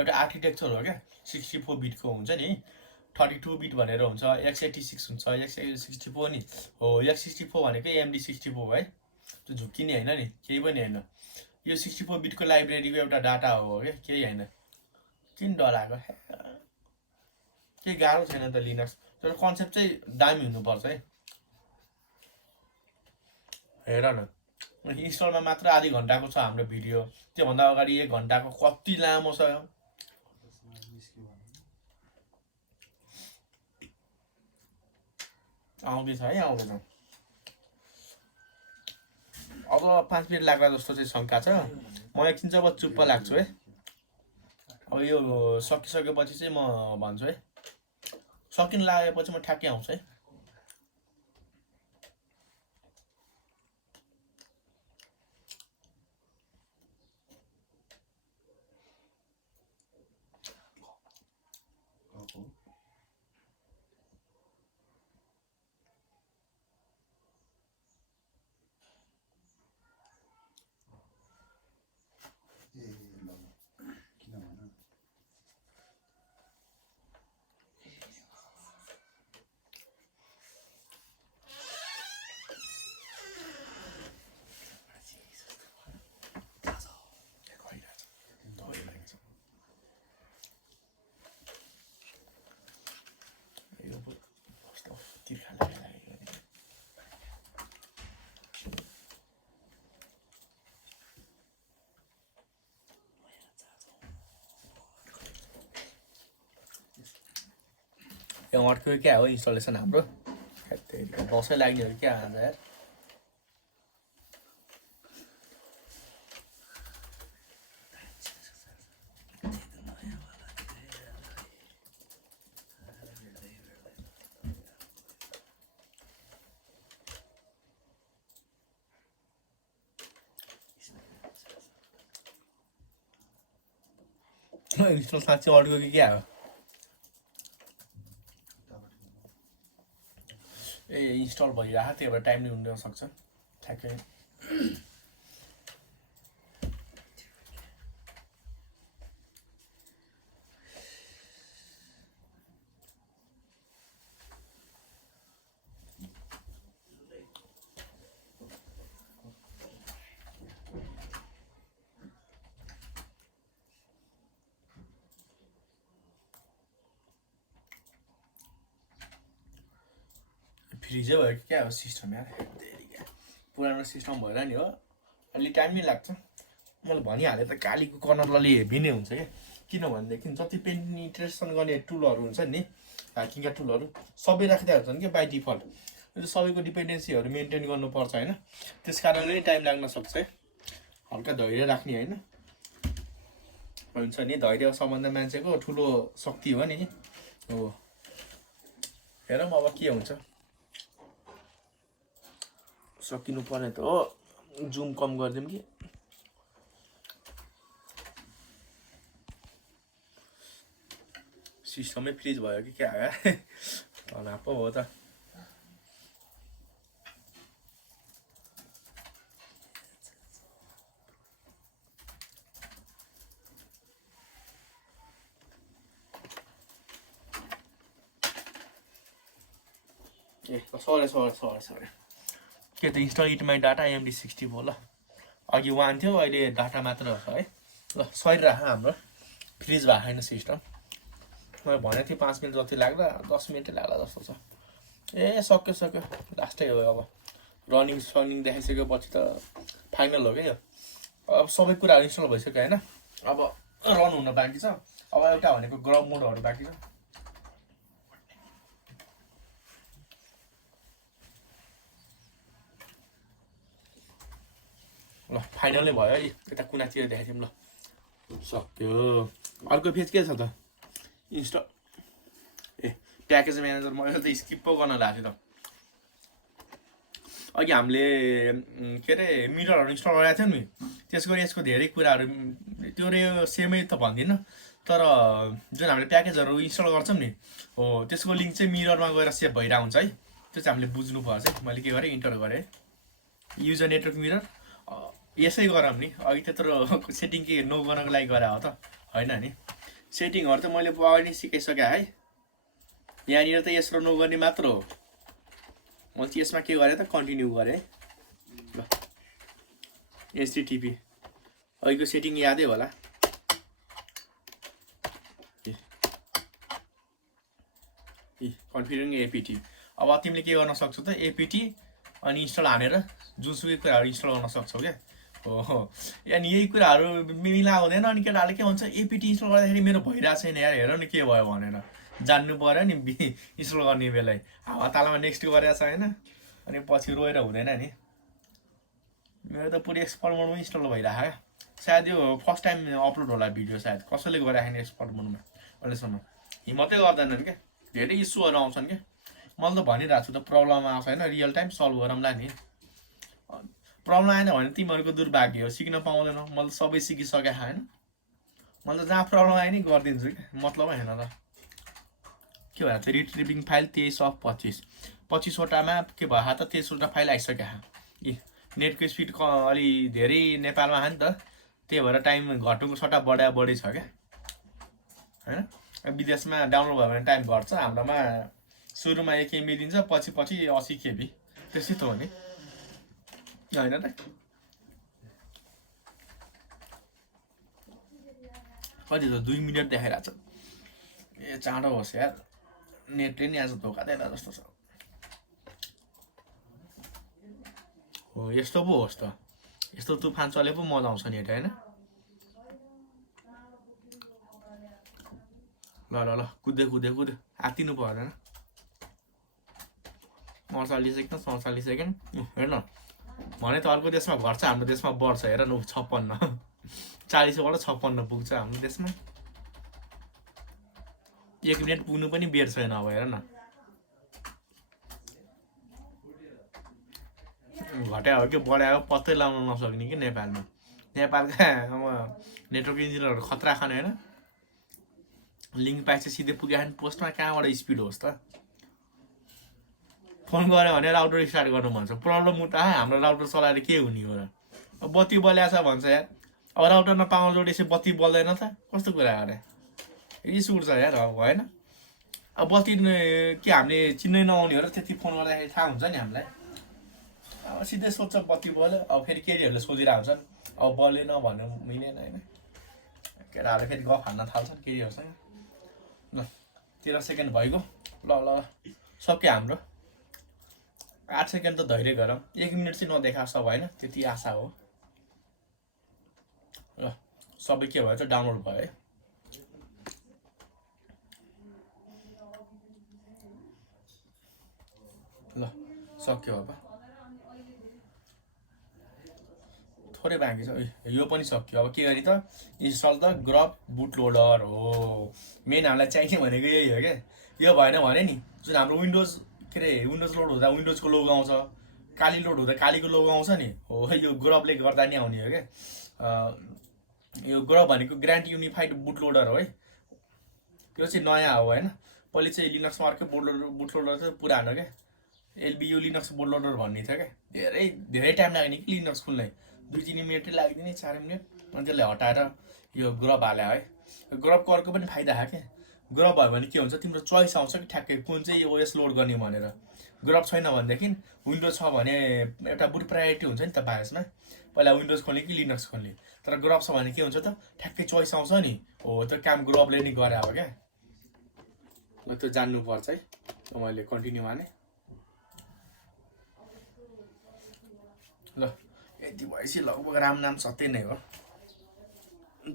एउटा आर्किटेक्चर हो क्या, 64 बिटको हुन्छ नि, 32 बिट भनेर हुन्छ, x86 हुन्छ, x64 नि हो। x64 भनेको AMD 64 है, त्यो झुक्किने होइन नि, केही पनि होइन। यो 64 बिटको लाइब्रेरीको एउटा डाटा हो क्या, केही होइन। किन डराएको, केही गाह्रो छैन त लिनक्स, तर कन्सेप्ट चाहिँ दामी हुनुपर्छ है। हेर न इन्स्टलमा मात्र आधी घन्टाको छ हाम्रो भिडियो, त्योभन्दा अगाडि 1 घन्टाको कति लामो छ। आउँदैछ है आउँदैछ। अब 5 मिनट लाग्ला जस्तो चाहिँ शङ्का छ। म एकछिन चाहिँ अब चुप्प लाग्छु है। अब यो सकिसकेपछि चाहिँ म भन्छु है, सकिन लागेपछि म ठ्याक्कै आउँछु है। यो अड्क्यो क्या हो इन्स्टलेसन हाम्रो, दसैँ लाग्ने हो क्या आज यार। इन्स्टल साँच्चै अड्क्यो कि क्या हो। ए इन्स्टल भइरहेको त्यही भएर टाइम नै हुन सक्छ ठ्याक्कै। फ्रिजै भयो कि क्या हो सिस्टम यार, पुरानो सिस्टम भएर नि हो अलि टाइम नै लाग्छ। मैले भनिहालेँ त कालीको कर्नरलले हेभी नै हुन्छ क्या, किनभनेदेखि जति पेनिट्रेसन गर्ने टुलहरू हुन्छ नि ह्याकिङका टुलहरू सबै राख्दै हुन्छन् कि बाई डिफल्ट। यो सबैको डिपेन्डेन्सीहरू मेन्टेन गर्नुपर्छ होइन, त्यस कारणले टाइम लाग्न सक्छ है। हल्का धैर्य राख्ने होइन, हुन्छ नि धैर्य सम्बन्ध मान्छेको ठुलो शक्ति हो नि। हो हेरौँ अब के हुन्छ। सकिनु पर्ने त हो, जुम कम गरिदिउँ कि। सिस्टमै फ्रिज भयो कि क्या हो पो हो त। ए सरी के त install it my data AMD 64 ल। अघि 1 थियो, अहिले डाटा मात्र छ है। ल सरी राख, हाम्रो फ्रिज भएको छैन सिस्टम। मैले भनेको थिएँ 5 मिनट जति लाग्ला, 10 मिनटै लाग्ला जस्तो छ। ए सक्यो लास्टै हो अब। रनिङ देखाइसकेपछि त फाइनल हो क्या यो। अब सबै कुराहरू इन्स्टल भइसक्यो होइन, अब रन हुन बाँकी छ। अब एउटा भनेको ग्रब मोडहरू बाँकी छ। ल फाइनलै भयो है, यता कुनातिर देखाइदिउँ ल। सक्यो। अर्को फेज के छ त इन्स्टल। ए प्याकेज म्यानेजर मैले त स्किप पो गर्न लाग्थेँ त। अघि हामीले के अरे मिररहरू इन्स्टल गरेको थियौँ नि, त्यसको यसको धेरै कुराहरू त्यो सेमै त भन्दिनँ, तर जुन हामीले प्याकेजहरू इन्स्टल गर्छौँ नि हो त्यसको लिङ्क चाहिँ मिररमा गएर सेभ भइरहेको हुन्छ है। त्यो चाहिँ हामीले बुझ्नुपर्छ है। मैले के गरेँ, इन्टर गरेँ युजर नेटवर्क मिरर। यसै गरौँ नि, अघि त्यत्रो सेटिङ के नो गर्नको लागि गरे हो त होइन नि। सेटिङहरू त मैले अगाडि नै सिकाइसकेँ है। यहाँनिर त यसो नो गर्ने मात्र हो। मैले चाहिँ यसमा के गरेँ त कन्टिन्यू गरेँ ल। HTTP अघिको सेटिङ यादै होला। कन्फिगरिङ APT। अब तिमीले के गर्न सक्छौ त APT अनि इन्स्टल हानेर जुनसुकै कुराहरू इन्स्टल गर्न सक्छौ क्या। हो अनि यही कुराहरू मिला हुँदैन। अनि केटाहरूले के भन्छ APT इन्स्टल गर्दाखेरि मेरो भइरहेको छैन यार, हेर न के भयो भनेर जान्नु पऱ्यो नि इन्स्टल गर्ने बेला। हावातालामा नेक्स्ट गरेको छ होइन, अनि पछि रोएर हुँदैन नि। मेरो त पुरै एक्सपर्ट मोडमा इन्स्टल भइरहेको क्या। सायद यो फर्स्ट टाइम अपलोड होला भिडियो, सायद कसैले गरिराखेन एक्सपर्ट मोडमा अहिलेसम्म। हिम्मतै गर्दैनन् क्या, धेरै इस्युहरू आउँछन् क्या। मैले त भनिरहेको छु त प्रब्लम आउँछ होइन, रियल टाइम सल्भ गरौँला नि। प्रब्लम आएन भने तिमीहरूको दुर्भाग्य हो, सिक्न पाउँदैनौ। मैले त सबै सिकिसकेँ होइन। मैले त जहाँ प्रब्लम आयो नि गरिदिन्छु क्या, मतलब होइन त। के भएर त रिट्रिभिङ फाइल 23/25 के भयो त 23वटा फाइल आइसक्यो। यी नेटको स्पिड अलि धेरै नेपालमा छ नि त, त्यही भएर टाइम घट्नुको सट्टा बढी छ क्या होइन। विदेशमा डाउनलोड भयो भने टाइम घट्छ, हाम्रोमा सुरुमा 1 MB दिन्छ, पछि 80 KB। त्यस्तै त हो नि होइन त। कति त 2 मिनट देखाइरहेको छ। ए चाँडो होस् यार, नेटले नि आज धोका दिएला जस्तो छ। हो यस्तो पो होस् त, यस्तो तुफान चले पो मजा आउँछ नेट होइन। ल कुद्यो आत्तिनु पर्दैन। 48 सेकेन्ड 47 सेकेन्ड हेर्न भने त अर्को देशमा घट्छ, हाम्रो देशमा बढ्छ। हेर न 56 40बाट 56 पुग्छ हाम्रो देशमा। 1 मिनट पुग्नु पनि बेर छैन अब हेर न। घट्या हो कि बढायो पत्तै लाउन नसक्ने कि नेपालमा। नेपालका अब नेटवर्क इन्जिनियरहरू खतरा खाने होइन। लिङ्क पाएपछि सिधै पुग्यो भने पोस्टमा कहाँबाट स्पिड होस् त। फोन गऱ्यो भने राउटर स्टार्ट गर्नु भन्छ। प्रब्लम उता हाम्रो राउटर चलाएर के हुने हो र। अब बत्ती बल्या छ भन्छ यार, अब राउटरमा पावर जोडेपछि बत्ती बल्दैन त, कस्तो कुरा गरे। रिस उठ्छ यार अब होइन। अब बत्ती के हामीले चिन्नै नआउने हो र, त्यति फोन गर्दाखेरि थाहा हुन्छ नि हामीलाई। अब सिधै सोध्छ बत्ती बल्यो, अब फेरि केटीहरूले सोधिरहेको हुन्छन् अब बलेन भन्नु मिलेन होइन। केटाहरूले फेरि गफ हान्न थाल्छन् केटीहरूसँग। ल 13 सेकेन्ड भइगयो। ल सक्यो हाम्रो। 8 सेकेन्ड त धैर्य गरौँ, 1 मिनट चाहिँ नदेखा सब होइन, त्यति आशा हो। ल सबै के भयो त डाउनलोड भयो है। ल सक्यो अब थोरै बाँकी छ यो पनि सक्यो अब के गर्ने त install the grub boot loader हो मेन हामीलाई चाहिने भनेको यही हो क्या यो भएन भने नि जुन हाम्रो विन्डोज के अरे विन्डोज लोड हुँदा विन्डोजको लोगो आउँछ काली लोड हुँदा कालीको लोगो आउँछ नि हो यो ग्रबले गर्दा नि आउने हो क्या यो ग्रब भनेको ग्रान्ड युनिफाइड बुट लोडर हो है यो चाहिँ नयाँ हो होइन पहिले चाहिँ लिनक्समा अर्कै बुट लोडर चाहिँ पुरानो क्या एलबियु लिनक्स बुट लोडर भन्ने थियो क्या धेरै धेरै टाइम लाग्ने कि लिनक्स खुल्नै 2-3 मिनटै लाग्दैन 4 मिनट अनि त्यसलाई हटाएर यो ग्रब हाल्यो है ग्रबको अर्को पनि फाइदा हो क्या ग्रब भयो भने के हुन्छ तिम्रो चोइस आउँछ कि ठ्याक्कै कुन चाहिँ ओएस लोड गर्ने भनेर ग्रब छैन भनेदेखि विन्डोज छ भने एउटा बुट प्रायोरिटी हुन्छ नि त बायसमा पहिला विन्डोज खोल्ने कि लिनक्स खोल्ने तर ग्रब छ भने के हुन्छ त ठ्याक्कै चोइस आउँछ नि हो त्यो काम ग्रबले नि गरे हो क्या ल त्यो जान्नुपर्छ है मैले कन्टिन्यू माने ल यति भएपछि लगभग रामनाम सत्य नै हो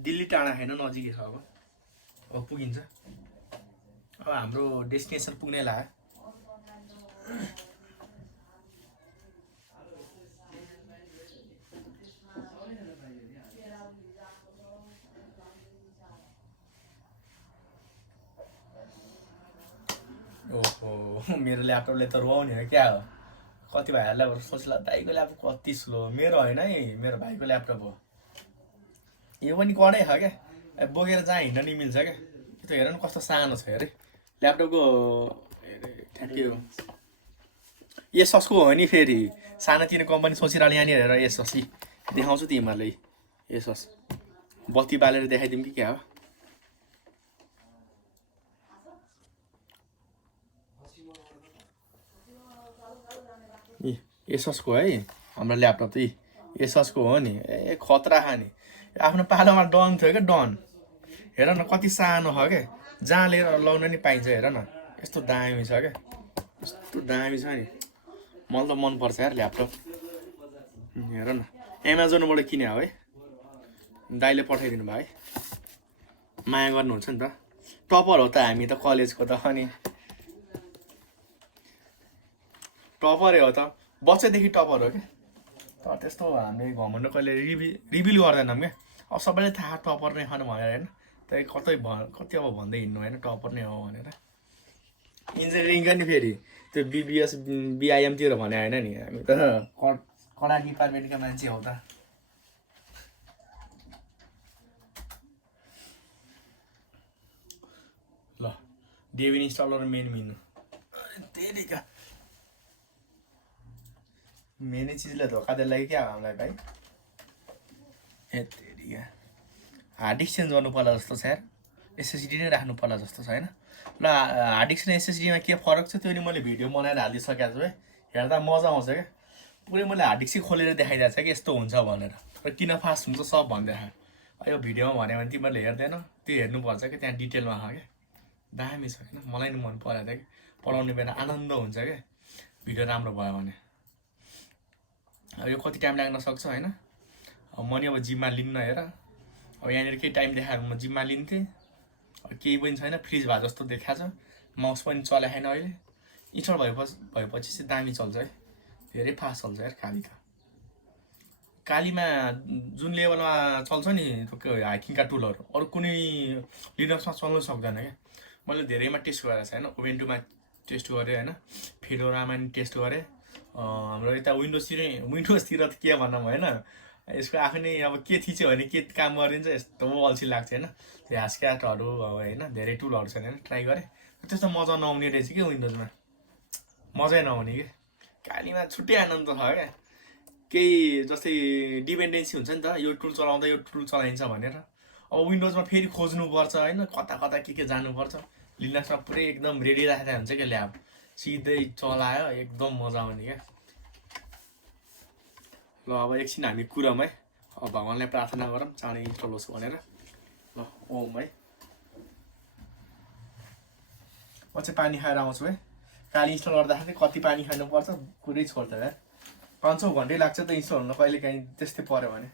दिल्ली टाढा होइन नजिकै छ अब पुगिन्छ अब हाम्रो डेस्टिनेसन पुग्ने लाग्यो ओहो मेरो ल्यापटपले त रुवाउने हो क्या हो कति भाइहरूलाई सोच्ला दाइको ल्यापटप कति स्लो मेरो होइन है मेरो भाइको ल्यापटप हो यो पनि कडै छ क्या बोकेर जहाँ हिँड्न नि मिल्छ क्या त्यो हेर न कस्तो सानो छ अरे ल्यापटपको ठ्याक्कै हो एससको हो नि फेरि सानोतिनो कम्पनी सोचिरहने यहाँनिर हेर एसस देखाउँछु तिमीहरूलाई एसस बत्ती बालेर देखाइदिउँ कि क्या हो एससको है हाम्रो ल्यापटप चाहिँ एससको हो नि ए खतरा खाने आफ्नो पालोमा डन थियो क्या डन हेर न कति सानो छ क्या जहाँ लिएर लाउन नि पाइन्छ हेर न यस्तो दामी छ क्या यस्तो दामी छ नि मलाई त मनपर्छ यार ल्यापटप हेर न एमाजोनबाट किने हो है दाइले पठाइदिनु भयो है माया गर्नुहुन्छ नि त टपर हो त हामी त कलेजको त अनि टपरै हो त बच्चादेखि टपर हो क्या तर त्यस्तो हामीले घमण्ड कहिले रिभिल गर्दैनौँ क्या अब सबैले थाहा टपर नै खानु भनेर होइन त्यही कति अब भन्दै हिँड्नु होइन टपर नै हो भनेर इन्जिनियरिङको नि फेरि त्यो बिबिएस बिआइएमतिर भने होइन नि हामी त कडा डिपार्टमेन्टका मान्छे हो त ल डेभिन इन्स्टलर मेन मेनु तेरिका मेन चिजले धोका दिएला कि क्या हामीलाई भाइ ए तेरिका हार्ड डिस्क चेन्ज गर्नु पर्ला जस्तो छ यार एसएसडी नै राख्नु पर्ला जस्तो छ होइन ल हार्ड डिस्क र एसएसडीमा के फरक छ त्यो नि मैले भिडियो बनाएर हालिसकेको छु है हेर्दा मजा आउँछ क्या पुरै मैले हार्ड डिस्क खोलेर देखाइदिएको छ कि यस्तो हुन्छ भनेर र किन फास्ट हुन्छ सब भनिदिएको यो भिडियोमा भन्यो भने तिमीहरूले हेर्दैनौ त्यो हेर्नुपर्छ क्या त्यहाँ डिटेलमा छ क्या दामी छ होइन मलाई नि मन परेको थियो कि पढाउने बेला आनन्द हुन्छ क्या भिडियो राम्रो भयो भने अब यो कति टाइम लाग्न सक्छ होइन अब म नि अब जिम्मा लिन्न हेर अब यहाँनिर केही टाइम देखाएर म जिम्मा लिन्थेँ अब केही पनि छैन फ्रिज भए जस्तो देखाएको छ माउस पनि चले छैन अहिले इन्स्टल भएपछि चाहिँ दामी चल्छ है धेरै फास्ट चल्छ यार काली त कालीमा जुन लेभलमा चल्छ नि हाइकिङका टुलहरू अरू कुनै लिनक्समा चल्नु सक्दैन क्या मैले धेरैमा टेस्ट गरेको छ होइन ओभेन्टुमा टेस्ट गरेँ होइन फेडोरामा नि टेस्ट गरेँ हाम्रो यता विन्डोजतिर त के भनौँ होइन यसको आफ्नै अब के थिच्यो भने के काम गरिदिन्छ यस्तो अल्छी लाग्छ होइन त्यो ह्यासक्याटहरू अब होइन धेरै टुलहरू छन् होइन ट्राई गरेँ त्यस्तो मजा नआउने रहेछ कि विन्डोजमा मजै नआउने कि कालीमा छुट्टै आनन्द छ क्या केही जस्तै डिपेन्डेन्सी हुन्छ नि त यो टुल चलाउँदा यो टुल चलाइन्छ भनेर अब विन्डोजमा फेरि खोज्नुपर्छ होइन कता कता के जानुपर्छ लिनक्समा पुरै एकदम रेडी राखेर हुन्छ क्या ल्याब सिधै चलायो एकदम मजा आउने क्या ल अब एकछिन हामी कुरौँ है अब भगवान्लाई प्रार्थना गरौँ चाँडै इन्स्टल होस् भनेर ल ओम है म चाहिँ पानी खाएर आउँछु है काली इन्स्टल गर्दाखेरि कति पानी खानुपर्छ कुरै छोड्छ यार 500 घन्टै लाग्छ त इन्स्टल हुन कहिले काहीँ त्यस्तै पऱ्यो भने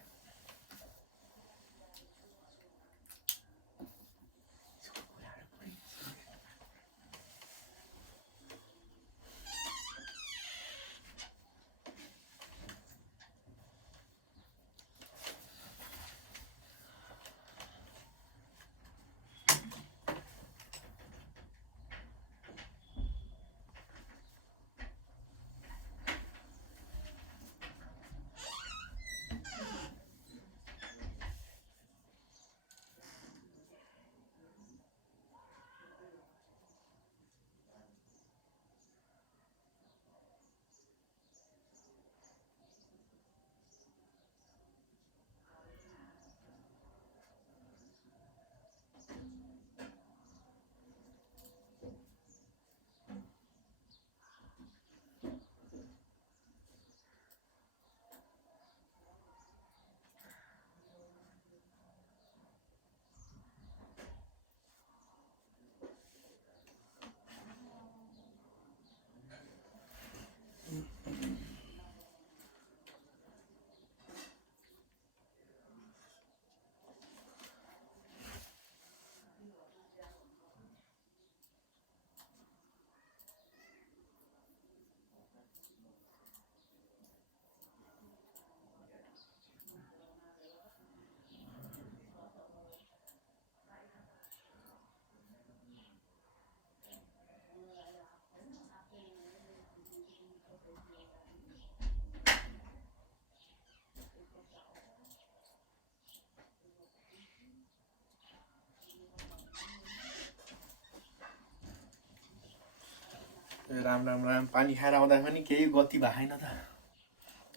राम राम राम। पानी खाएर आउँदा पनि केही गति भएन त,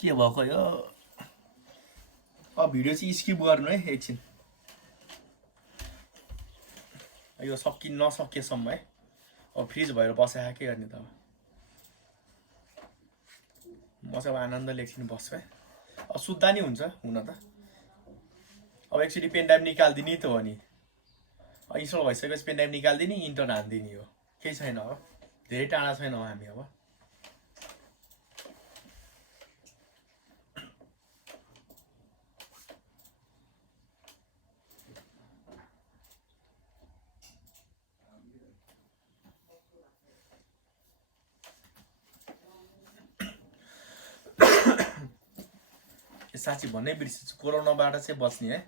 के भएको यो? अब भिडियो चाहिँ स्किप गर्नु है एकछिन, यो नसकेसम्म है। अब फ्रिज भएर बसायो के गर्ने त? अब म चाहिँ आनन्दले एकछिन बस्छु है। अब सुत्दा नि हुन्छ हुन त। अब एकचोटि पेन ड्राइभ निकालिदिने त हो नि, इन्स्टल भइसकेपछि पेन ड्राइभ निकालिदिने, इन्टर हानिदिने हो, केही छैन। अब धेरै टाढा छैनौँ हामी। अब साँच्ची भन्नै बिर्सिन्छु, कोरोनाबाट चाहिँ बच्ने है।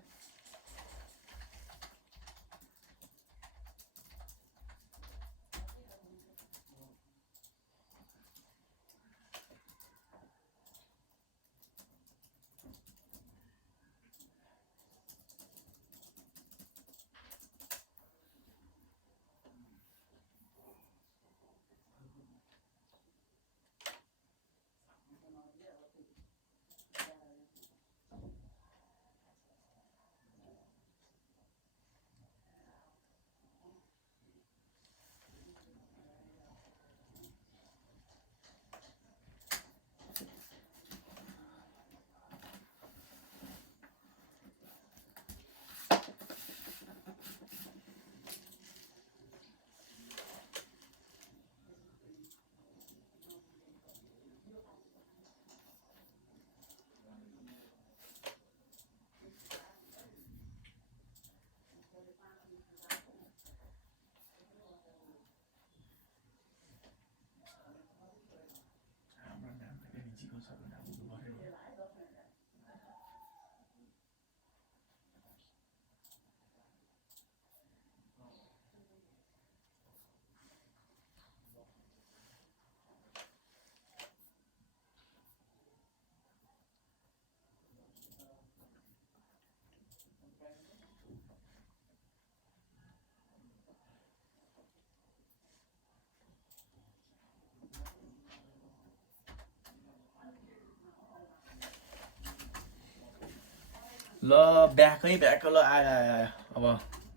ल ब्याकै ल आयो। अब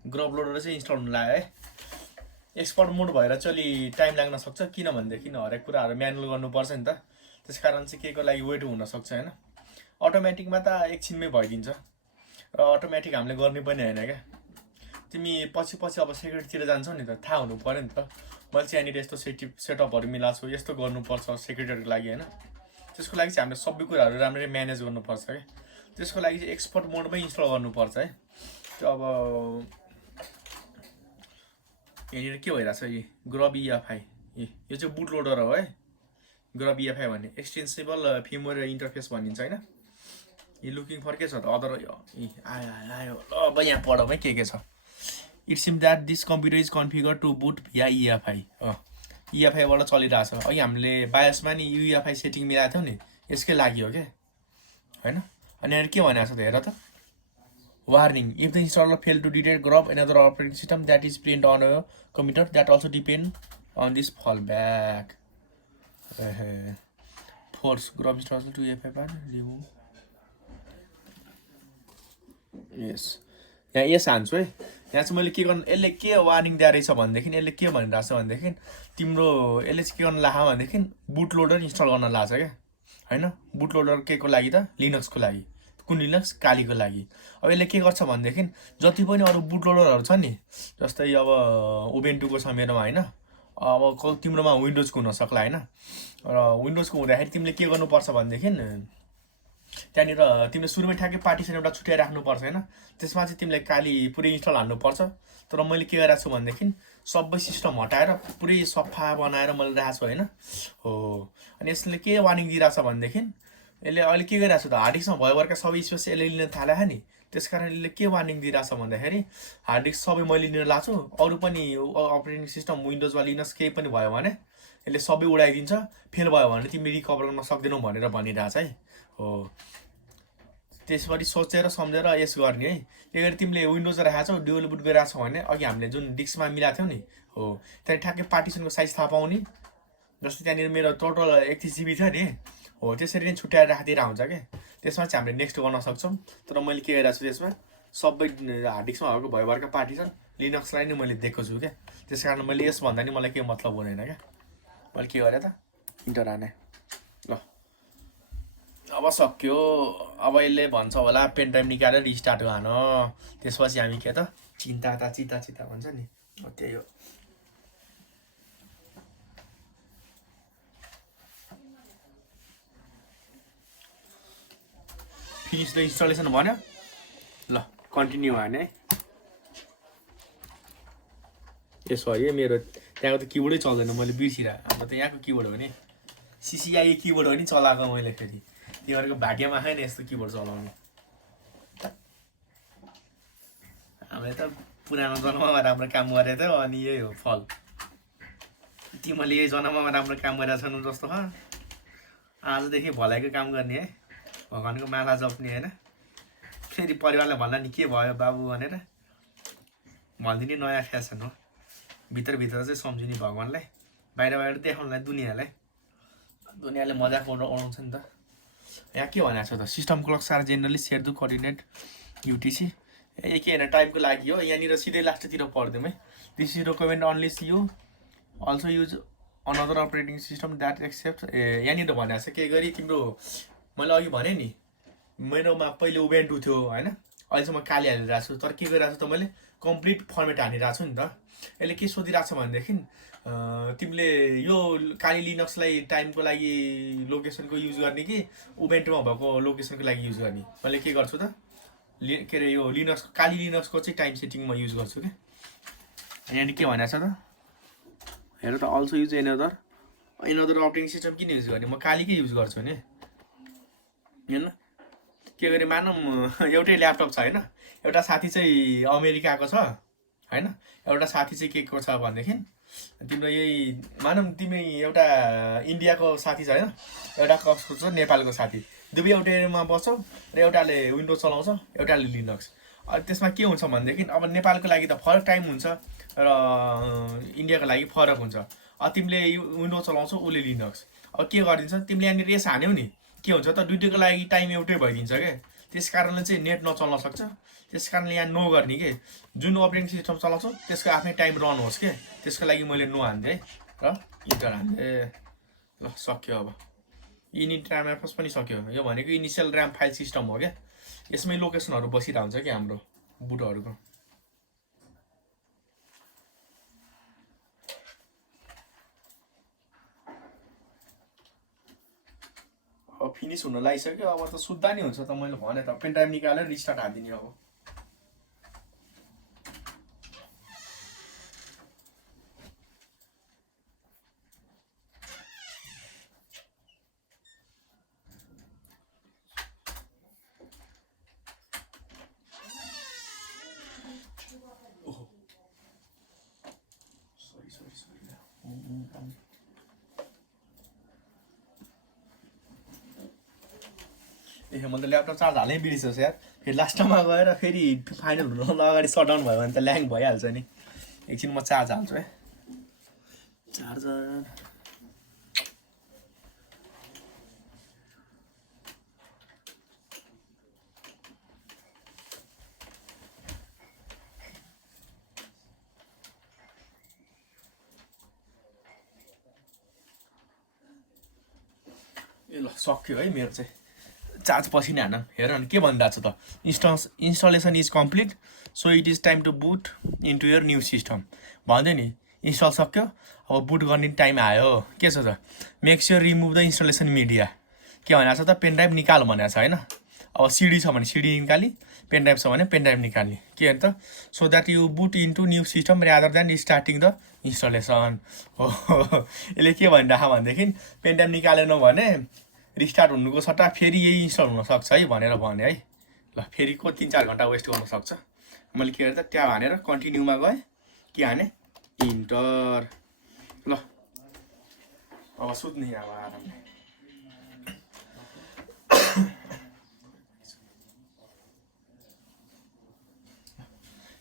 ग्रब लोडर चाहिँ इन्स्टल हुनु लाग्यो है। एक्सपर्ट मोड भएर चाहिँ अलि टाइम लाग्न सक्छ, किनभनेदेखि हरेक कुराहरू म्यानुअल गर्नुपर्छ नि त। त्यस कारण चाहिँ के को लागि वेट हुनसक्छ होइन। अटोमेटिकमा त एकछिनमै भइदिन्छ, र अटोमेटिक हामीले गर्ने पनि होइन क्या। तिमी पछि अब सेक्युरिटीतिर जान्छौ नि त, थाहा हुनु पऱ्यो नि त। मैले चाहिँ यहाँनिर यस्तो सेटअपहरू मिलाएको छु, यस्तो गर्नुपर्छ सेक्युरिटीहरूको लागि होइन। त्यसको लागि चाहिँ हामीले सबै कुराहरू राम्ररी म्यानेज गर्नुपर्छ क्या। त्यसको लागि चाहिँ एक्सपर्ट मोडमै इन्स्टल गर्नुपर्छ है। त्यो अब यहाँनिर के भइरहेछ, यी ग्रब EFI, यो चाहिँ बुट लोडर हो है। ग्रब EFI भन्ने एक्सटेन्सिबल फिमर इन्टरफेस भनिन्छ होइन। यी लुकिङ फर के छ त, अदर आयो। अब यहाँ पढौँ है के छ। It seems that this computer is configure to boot via EFI। EFIबाट चलिरहेछ। अघि हामीले बायोसमा नि UEFI सेटिङ मिलाएको थियौँ नि, यसकै लागि हो क्या होइन। अनि यहाँ के भनेको छ त हेर त, warning if the installer fail to detect grub another operating system that is print on a computer that also depend on this fall back. Force grub install to EFI part remove. यहाँ यस हान्छु है। यहाँ चाहिँ मैले के गर्नु, यसले के वार्निङ दिएर रहेछ भनेदेखि, यसले के भनिरहेको छ भनेदेखि, तिम्रो यसले चाहिँ के गर्नु लाग्छ भनेदेखि बुट लोडर इन्स्टल गर्न लाग्छ क्या होइन। बुट लोडर के को लागि त, लिनक्सको लागि। कुन लिनक्स? कालीको लागि। अब यसले के गर्छ भनेदेखि जति पनि अरू बुट लोडरहरू छ नि, जस्तै अब उबुन्टुको छ मेरोमा होइन, अब तिम्रोमा विन्डोजको हुनसक्ला होइन। र विन्डोजको हुँदाखेरि तिमीले के गर्नुपर्छ भनेदेखि, त्यहाँनिर तिमीले सुरुमै ठ्याक्कै पार्टिसन एउटा छुट्याइराख्नुपर्छ होइन। त्यसमा चाहिँ तिमीले काली पुरै इन्स्टल हाल्नुपर्छ। तर मैले के गरेको छु भनेदेखि सबै सिस्टम हटाएर पुरै सफा बनाएर मैले राखेको छु होइन हो। अनि यसले के वार्निङ दिइरहेछ भनेदेखि, यसले अहिले के गरिरहेको छु त, हार्ड डिस्कमा भयोभरका सबै स्पेस यसले लिन थाल्यो नि। त्यस कारण यसले के वार्निङ दिइरहेछ भन्दाखेरि, हार्ड डिस्क सबै मैले लिन लाग्छु, अरू पनि अपरेटिङ सिस्टम विन्डोज वा लिनक्स केही पनि भयो भने यसले सबै उडाइदिन्छ, फेल भयो भने तिमी रिकभर गर्न सक्दैनौ भनेर भनिरहेछ है हो। त्यसपछि सोचेर सम्झेर यस गर्ने है। त्यही गरी तिमीले विन्डोज राखेको छौ, ड्युअल बुट गरिरहेको छौ भने अघि हामीले जुन डिस्कमा मिलाएको थियौँ नि हो, त्यहाँदेखि ठ्याक्कै पार्टिसनको साइज थाहा पाउने, जस्तै त्यहाँनिर मेरो टोटल 31 GB थियो नि हो त्यसरी नै छुट्याएर राखिदिएर हुन्छ क्या त्यसमा चाहिँ हामीले नेक्स्ट गर्न सक्छौँ तर मैले के गरिरहेको छु त्यसमा सबै हार्ड डिस्कमा भएको भरका पार्टी छन् लिनक्सलाई नै मैले दिएको छु क्या त्यस कारण मैले यसभन्दा नि मलाई केही मतलब हुँदैन क्या मैले के गरेँ त इन्टर हाने ल अब सक्यो अब यसले भन्छ होला पेन ड्राइभ निकालेर रिस्टार्ट गर्न त्यसपछि हामी के त चिता भन्छ नि त्यही हो फिनिस द इन्स्टलेसन भन्यो ल कन्टिन्यू हाने यसो है मेरो त्यहाँको त किबोर्डै चल्दैन मैले बिर्सिरहेँ हाम्रो त यहाँको किबोर्ड हो नि सिसिआई किबोर्ड हो नि चलाएको मैले फेरि तिमीहरूको भाग्यमा छैन यस्तो किबोर्ड चलाउनु हामीले त पुरानो जन्ममा राम्रो काम गरे त अनि यही हो फल तिमीले यही जन्ममा राम्रो काम गरेका छन् जस्तो छ आजदेखि भलाइको काम गर्ने है भगवान्को माला जप्ने होइन फेरि परिवारलाई भन्दा नि के भयो बाबु भनेर भनिदिने नयाँ फेसन हो भित्रभित्र चाहिँ सम्झिने भगवान्लाई बाहिर देखाउनलाई दुनियाँले मजाक उडाउँछ नि त यहाँ के भनेको छ त system clocks are generally set to coordinate UTC ए के होइन टाइमको लागि हो यहाँनिर सिधै लास्टतिर पढ्दिउँ है this is recommend only you also use another operating system that except यहाँनिर भनेको छ के गरी तिम्रो मैले अघि भने नि मेरोमा पहिले उबेन्टु थियो होइन अहिलेसम्म काली हालिरहेको छु तर के गरिरहेको छु त मैले कम्प्लिट फर्मेट हानिरहेको छु नि त यसले के सोधिरहेको छ भनेदेखि तिमीले यो काली लिनक्सलाई टाइमको लागि लोकेसनको युज गर्ने कि उबेन्टुमा भएको लोकेसनको लागि युज गर्ने मैले के गर्छु त के अरे यो लिनक्स काली लिनक्सको चाहिँ टाइम सेटिङ म युज गर्छु क्या यहाँनिर के भनेको छ त हेर त also use another operating system किन युज गर्ने म कालीकै युज गर्छु नि होइन के गरे मानौँ एउटै ल्यापटप छ होइन एउटा साथी चाहिँ अमेरिकाको छ होइन एउटा साथी चाहिँ के को छ भनेदेखि तिम्रो यही मानौँ तिमी एउटा इन्डियाको साथी छ होइन एउटा कसको छ नेपालको साथी दुवै एउटै एरियामा बस्छौ र एउटाले विन्डोज चलाउँछ एउटाले लिनक्स अनि त्यसमा के हुन्छ भनेदेखि अब नेपालको लागि त फरक टाइम हुन्छ र इन्डियाको लागि फरक हुन्छ अब तिमीले विन्डोज चलाउँछौ उसले लिनक्स अब के गरिदिन्छ तिमीले यहाँनिर रेस हान्यौ नि के हुन्छ त दुइटैको लागि टाइम एउटै भइदिन्छ क्या त्यस कारणले चाहिँ नेट नचल्न सक्छ त्यस कारणले यहाँ नो गर्ने के जुन अपरेटिङ सिस्टम चलाउँछ त्यसको आफ्नै टाइम रन होस् के त्यसको लागि मैले नो हान्थेँ र इन्टर हान्थेँ ल सक्यो अब इनिट ऱ्याम एफएस पनि सक्यो यो भनेको इनिसियल ऱ्याम फाइल सिस्टम हो क्या यसमै लोकेसनहरू बसिरहेको हुन्छ क्या हाम्रो बुटहरूको अब फिनिस हुन लागिसक्यो अब त सुत्दा नि हुन्छ त मैले भने त पेन ड्राइभ निकालेर रिस्टार्ट हालिदिने अब ए मैले त ल्यापटप चार्ज हाल्नै बिर्सेछु यार फेरि लास्टमा गएर फेरि फाइनल हुनुभन्दा अगाडि सटडाउन भयो भने त ल्याङ भइहाल्छ नि एकछिन म चार्ज हाल्छु है चार्जर ए ल सक्यो है मेरो चाहिँ चार्ज पछि नै हान हेर न के भनिरहेको छ त installation is complete so it is time to boot into your new system भन्दै नि इन्स्टल सक्यो अब बुट गर्ने टाइम आयो के छ त make sure remove the installation media के भनेको छ त पेन ड्राइभ निकाल भनेको छ होइन अब सिडी छ भने सिडी निकाली पेन ड्राइभ छ भने पेन ड्राइभ निकाल्ने के अरे त so that you boot into new system rather than starting the installation हो यसले के भनिरहेको भनेदेखि पेन ड्राइभ निकालेन भने रिस्टार्ट हुनुको सट्टा फेरि यही इन्स्टल हुनसक्छ है भनेर भने है ल फेरि को 3-4 घन्टा वेस्ट गर्नुसक्छ मैले के गरेँ त त्यहाँ हानेर कन्टिन्यूमा गएँ के हाने इन्टर ल अब सुत्ने अब आरामले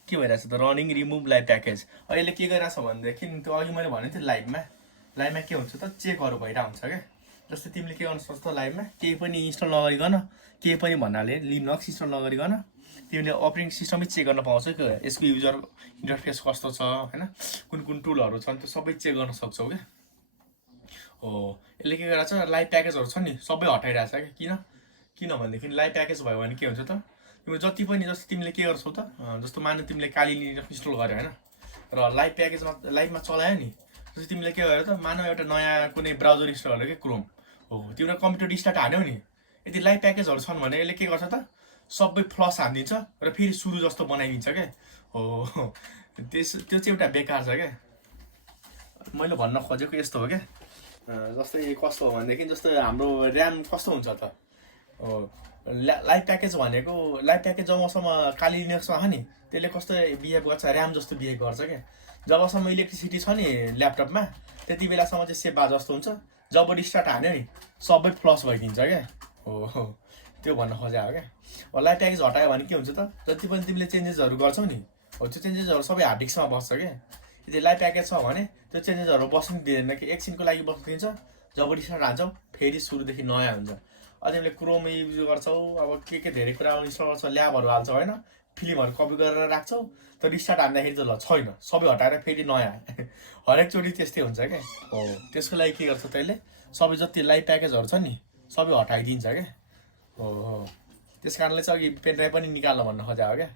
के भइरहेछ त रनिङ रिमुभ लाइभ प्याकेज अहिले के गरिरहेछ भनेदेखि त्यो अघि मैले भनेको थिएँ लाइभमा लाइभमा के हुन्छ त चेकहरू भइरहेको हुन्छ क्या। जस्तै तिमीले के गर्न सक्छौ त लाइभमा केही पनि इन्स्टल नगरिकन, केही पनि भन्नाले लिनक्स इन्स्टल नगरिकन तिमीले अपरेटिङ सिस्टमै चेक गर्न पाउँछौ कि यसको युजर इन्टरफेस कस्तो छ होइन, कुन टुलहरू छन् त्यो सबै चेक गर्न सक्छौ क्या। हो यसले के गरेको छ लाइभ प्याकेजहरू छ नि सबै हटाइरहेछ क्या। किनभनेदेखि लाइभ प्याकेज भयो भने के हुन्छ त तिम्रो जति पनि जस्तो तिमीले के गर्छौ त जस्तो मान्यो तिमीले काली लिनक्स इन्स्टल गर्यो होइन र लाइभ प्याकेजमा लाइभमा चलायो नि, जस्तो तिमीले के गर्यो त मानव एउटा नयाँ कुनै ब्राउजर इन्स्टल गर्यो कि क्रोम हो, तिम्रो कम्प्युटर स्टार्ट हान्यौ नि, यदि लाइभ प्याकेजहरू छन् भने यसले के गर्छ त सबै फ्लस हानिदिन्छ र फेरि सुरु जस्तो बनाइदिन्छ क्या। हो त्यो चाहिँ एउटा बेकार छ क्या। मैले भन्न खोजेको यस्तो हो क्या। जस्तै कस्तो हो भनेदेखि जस्तो हाम्रो ऱ्याम कस्तो हुन्छ त लाइभ प्याकेज भनेको लाइभ प्याकेज जबसम्म काली लिनक्समा छ नि त्यसले कस्तो बिहेभ गर्छ ऱ्याम जस्तो बिहेभ गर्छ क्या। जबसम्म इलेक्ट्रिसिटी छ नि ल्यापटपमा त्यति बेलासम्म चाहिँ सेभ भए जस्तो हुन्छ, जब रिस्टार्ट हान्यो नि सबै फ्लस भइदिन्छ क्या। हो त्यो भन्न खोजेको हो क्या। लाइभ प्याकेज हटायो भने के हुन्छ त जति पनि तिमीले चेन्जेसहरू गर्छौ नि हो त्यो चेन्जेसहरू सबै हार्ड डिस्कमा बस्छ क्या। यदि लाइभ प्याकेज छ भने त्यो चेन्जेसहरू बस्नु दिँदैन कि एकछिनको लागि बस्नु दिन्छ, जब रिस्टार्ट हान्छौ फेरि सुरुदेखि नयाँ हुन्छ। तिमीले क्रोम युज गर्छौ अब के धेरै कुरा इन्स्टल गर्छौ ल्याबहरू हाल्छौ होइन, फिल्महरू कपी गरेर राख्छौ त रिस्टार्ट हान्दाखेरि त ल छैन सबै हटाएर फेरि नयाँ हरेकचोटि त्यस्तै हुन्छ क्या। हो त्यसको लागि के गर्छ तैँले सबै जति लाइभ प्याकेजहरू छ नि सबै हटाइदिन्छ क्या। हो त्यस कारणले चाहिँ अघि पेनड्राइभ पनि निकाल्न भन्न खोजेको क्या।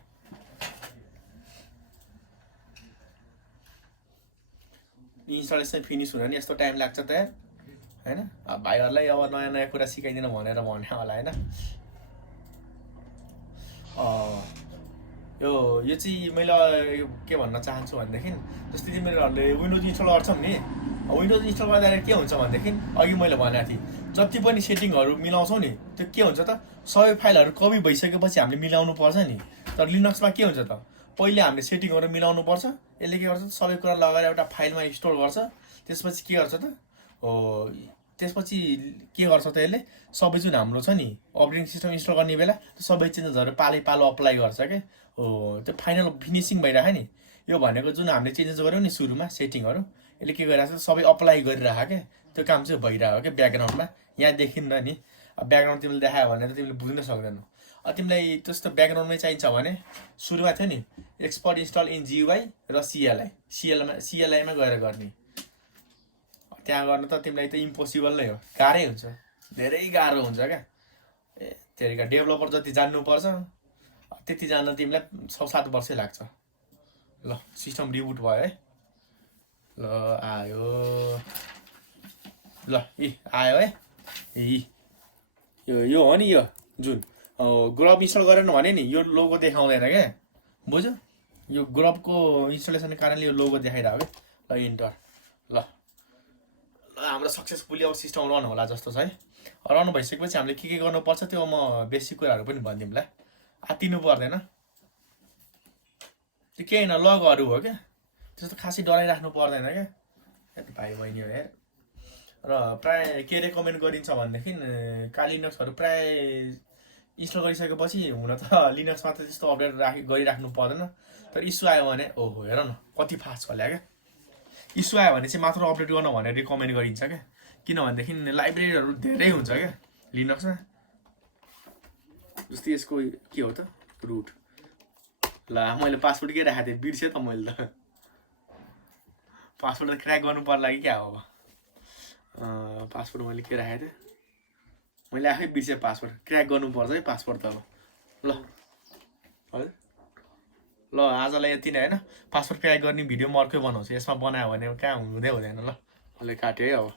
इन्स्टलेसन फिनिस हुन नि यस्तो टाइम लाग्छ त होइन। भाइहरूलाई अब नयाँ नयाँ कुरा सिकाइदिनु भनेर भने होला होइन। यो चाहिँ मैले के भन्न चाहन्छु भनेदेखि जस्तै तिमीहरूले विन्डोज इन्स्टल गर्छौ नि, विन्डोज इन्स्टल गर्दाखेरि के हुन्छ भनेदेखि अघि मैले भनेको थिएँ जति पनि सेटिङहरू मिलाउँछौ नि त्यो के हुन्छ त सबै फाइलहरू कपी भइसकेपछि हामीले मिलाउनु पर्छ नि। तर लिनक्समा के हुन्छ त पहिले हामीले सेटिङहरू मिलाउनु पर्छ, यसले के गर्छ त सबै कुरा लगाएर एउटा फाइलमा स्टोर गर्छ, त्यसपछि के गर्छ त हो त्यसपछि के गर्छ त यसले सबै जुन हाम्रो छ नि अपरेटिङ सिस्टम इन्स्टल गर्ने बेला त्यो सबै चेन्जेसहरू पालो अप्लाई गर्छ क्या। हो त्यो फाइनल फिनिसिङ भइरहेको नि यो भनेको जुन हामीले चेन्जेस गऱ्यौँ नि सुरुमा सेटिङहरू यसले के गरिरहेको छ सबै अप्लाई गरिरहेको क्या। त्यो काम चाहिँ भइरहेको क्या ब्याकग्राउन्डमा यहाँ देखिन्न नि। अब ब्याकग्राउन्ड तिमीले देखायो भने त तिमीले बुझ्न सक्दैनौ। तिमीलाई त्यस्तो ब्याकग्राउन्डमै चाहिन्छ भने सुरुमा थियो नि एक्सपर्ट इन्स्टल इन जियुआई र सिएलआईमा गएर गर्ने, त्यहाँ गर्न त तिमीलाई त इम्पोसिबल नै हो, गाह्रै हुन्छ, धेरै गाह्रो हुन्छ क्या। त्यही डेभलपर जति जान्नुपर्छ त्यति जान्न तिमीलाई 6-7 वर्षै लाग्छ। ल सिस्टम रिबुट भयो है, ल आयो, ल आयो है। यो हो नि यो जुन ग्रब इन्स्टल गरेन भने नि यो लोगो देखाउँदैन क्या, बुझ्यो। यो ग्रबको इन्स्टलेसनको कारणले यो लोगो देखाइरहेको क्या। ल इन्टर, ल हाम्रो सक्सेसफुली अब सिस्टम रन होला जस्तो छ है। रन भइसकेपछि हामीले के गर्नुपर्छ त्यो म बेसिक कुराहरू पनि भनिदिउँला, आत्तिनु पर्दैन। त्यो केही होइन लगहरू हो क्या, त्यस्तो खासै डराइराख्नु पर्दैन क्या भाइ बहिनी हो यार। र प्रायः के रेकमेन्ड गरिन्छ भनेदेखि काली लिनक्सहरू प्रायः इन्स्टल गरिसकेपछि हुन त लिनक्समा त त्यस्तो अपडेट गरिराख्नु पर्दैन, तर इस्यु आयो भने ओहो हेर न कति फास्ट चल्या क्या। इस्यु आयो भने चाहिँ मात्र अपडेट गर्न भनेर रिकमेन्ड गरिन्छ क्या, किनभनेदेखि लाइब्रेरीहरू धेरै हुन्छ क्या लिनक्समा। जस्तै यसको के हो त रुट, ल मैले पासवर्ड के राखेको थिएँ बिर्सेँ त मैले त, पासवर्ड त क्र्याक गर्नु पर्ला कि क्या हो। अब पासवर्ड मैले के राखेको थिएँ मैले आफै बिर्सेँ, पासवर्ड क्र्याक गर्नुपर्छ है पासवर्ड त अब। ल हजुर ल आजलाई यति नै होइन, पासवर्ड क्र्याक गर्ने भिडियो म अर्कै बनाउँछु, यसमा बनायो भने कहाँ हुँदै हुँदैन। ल अहिले काट्यो है अब।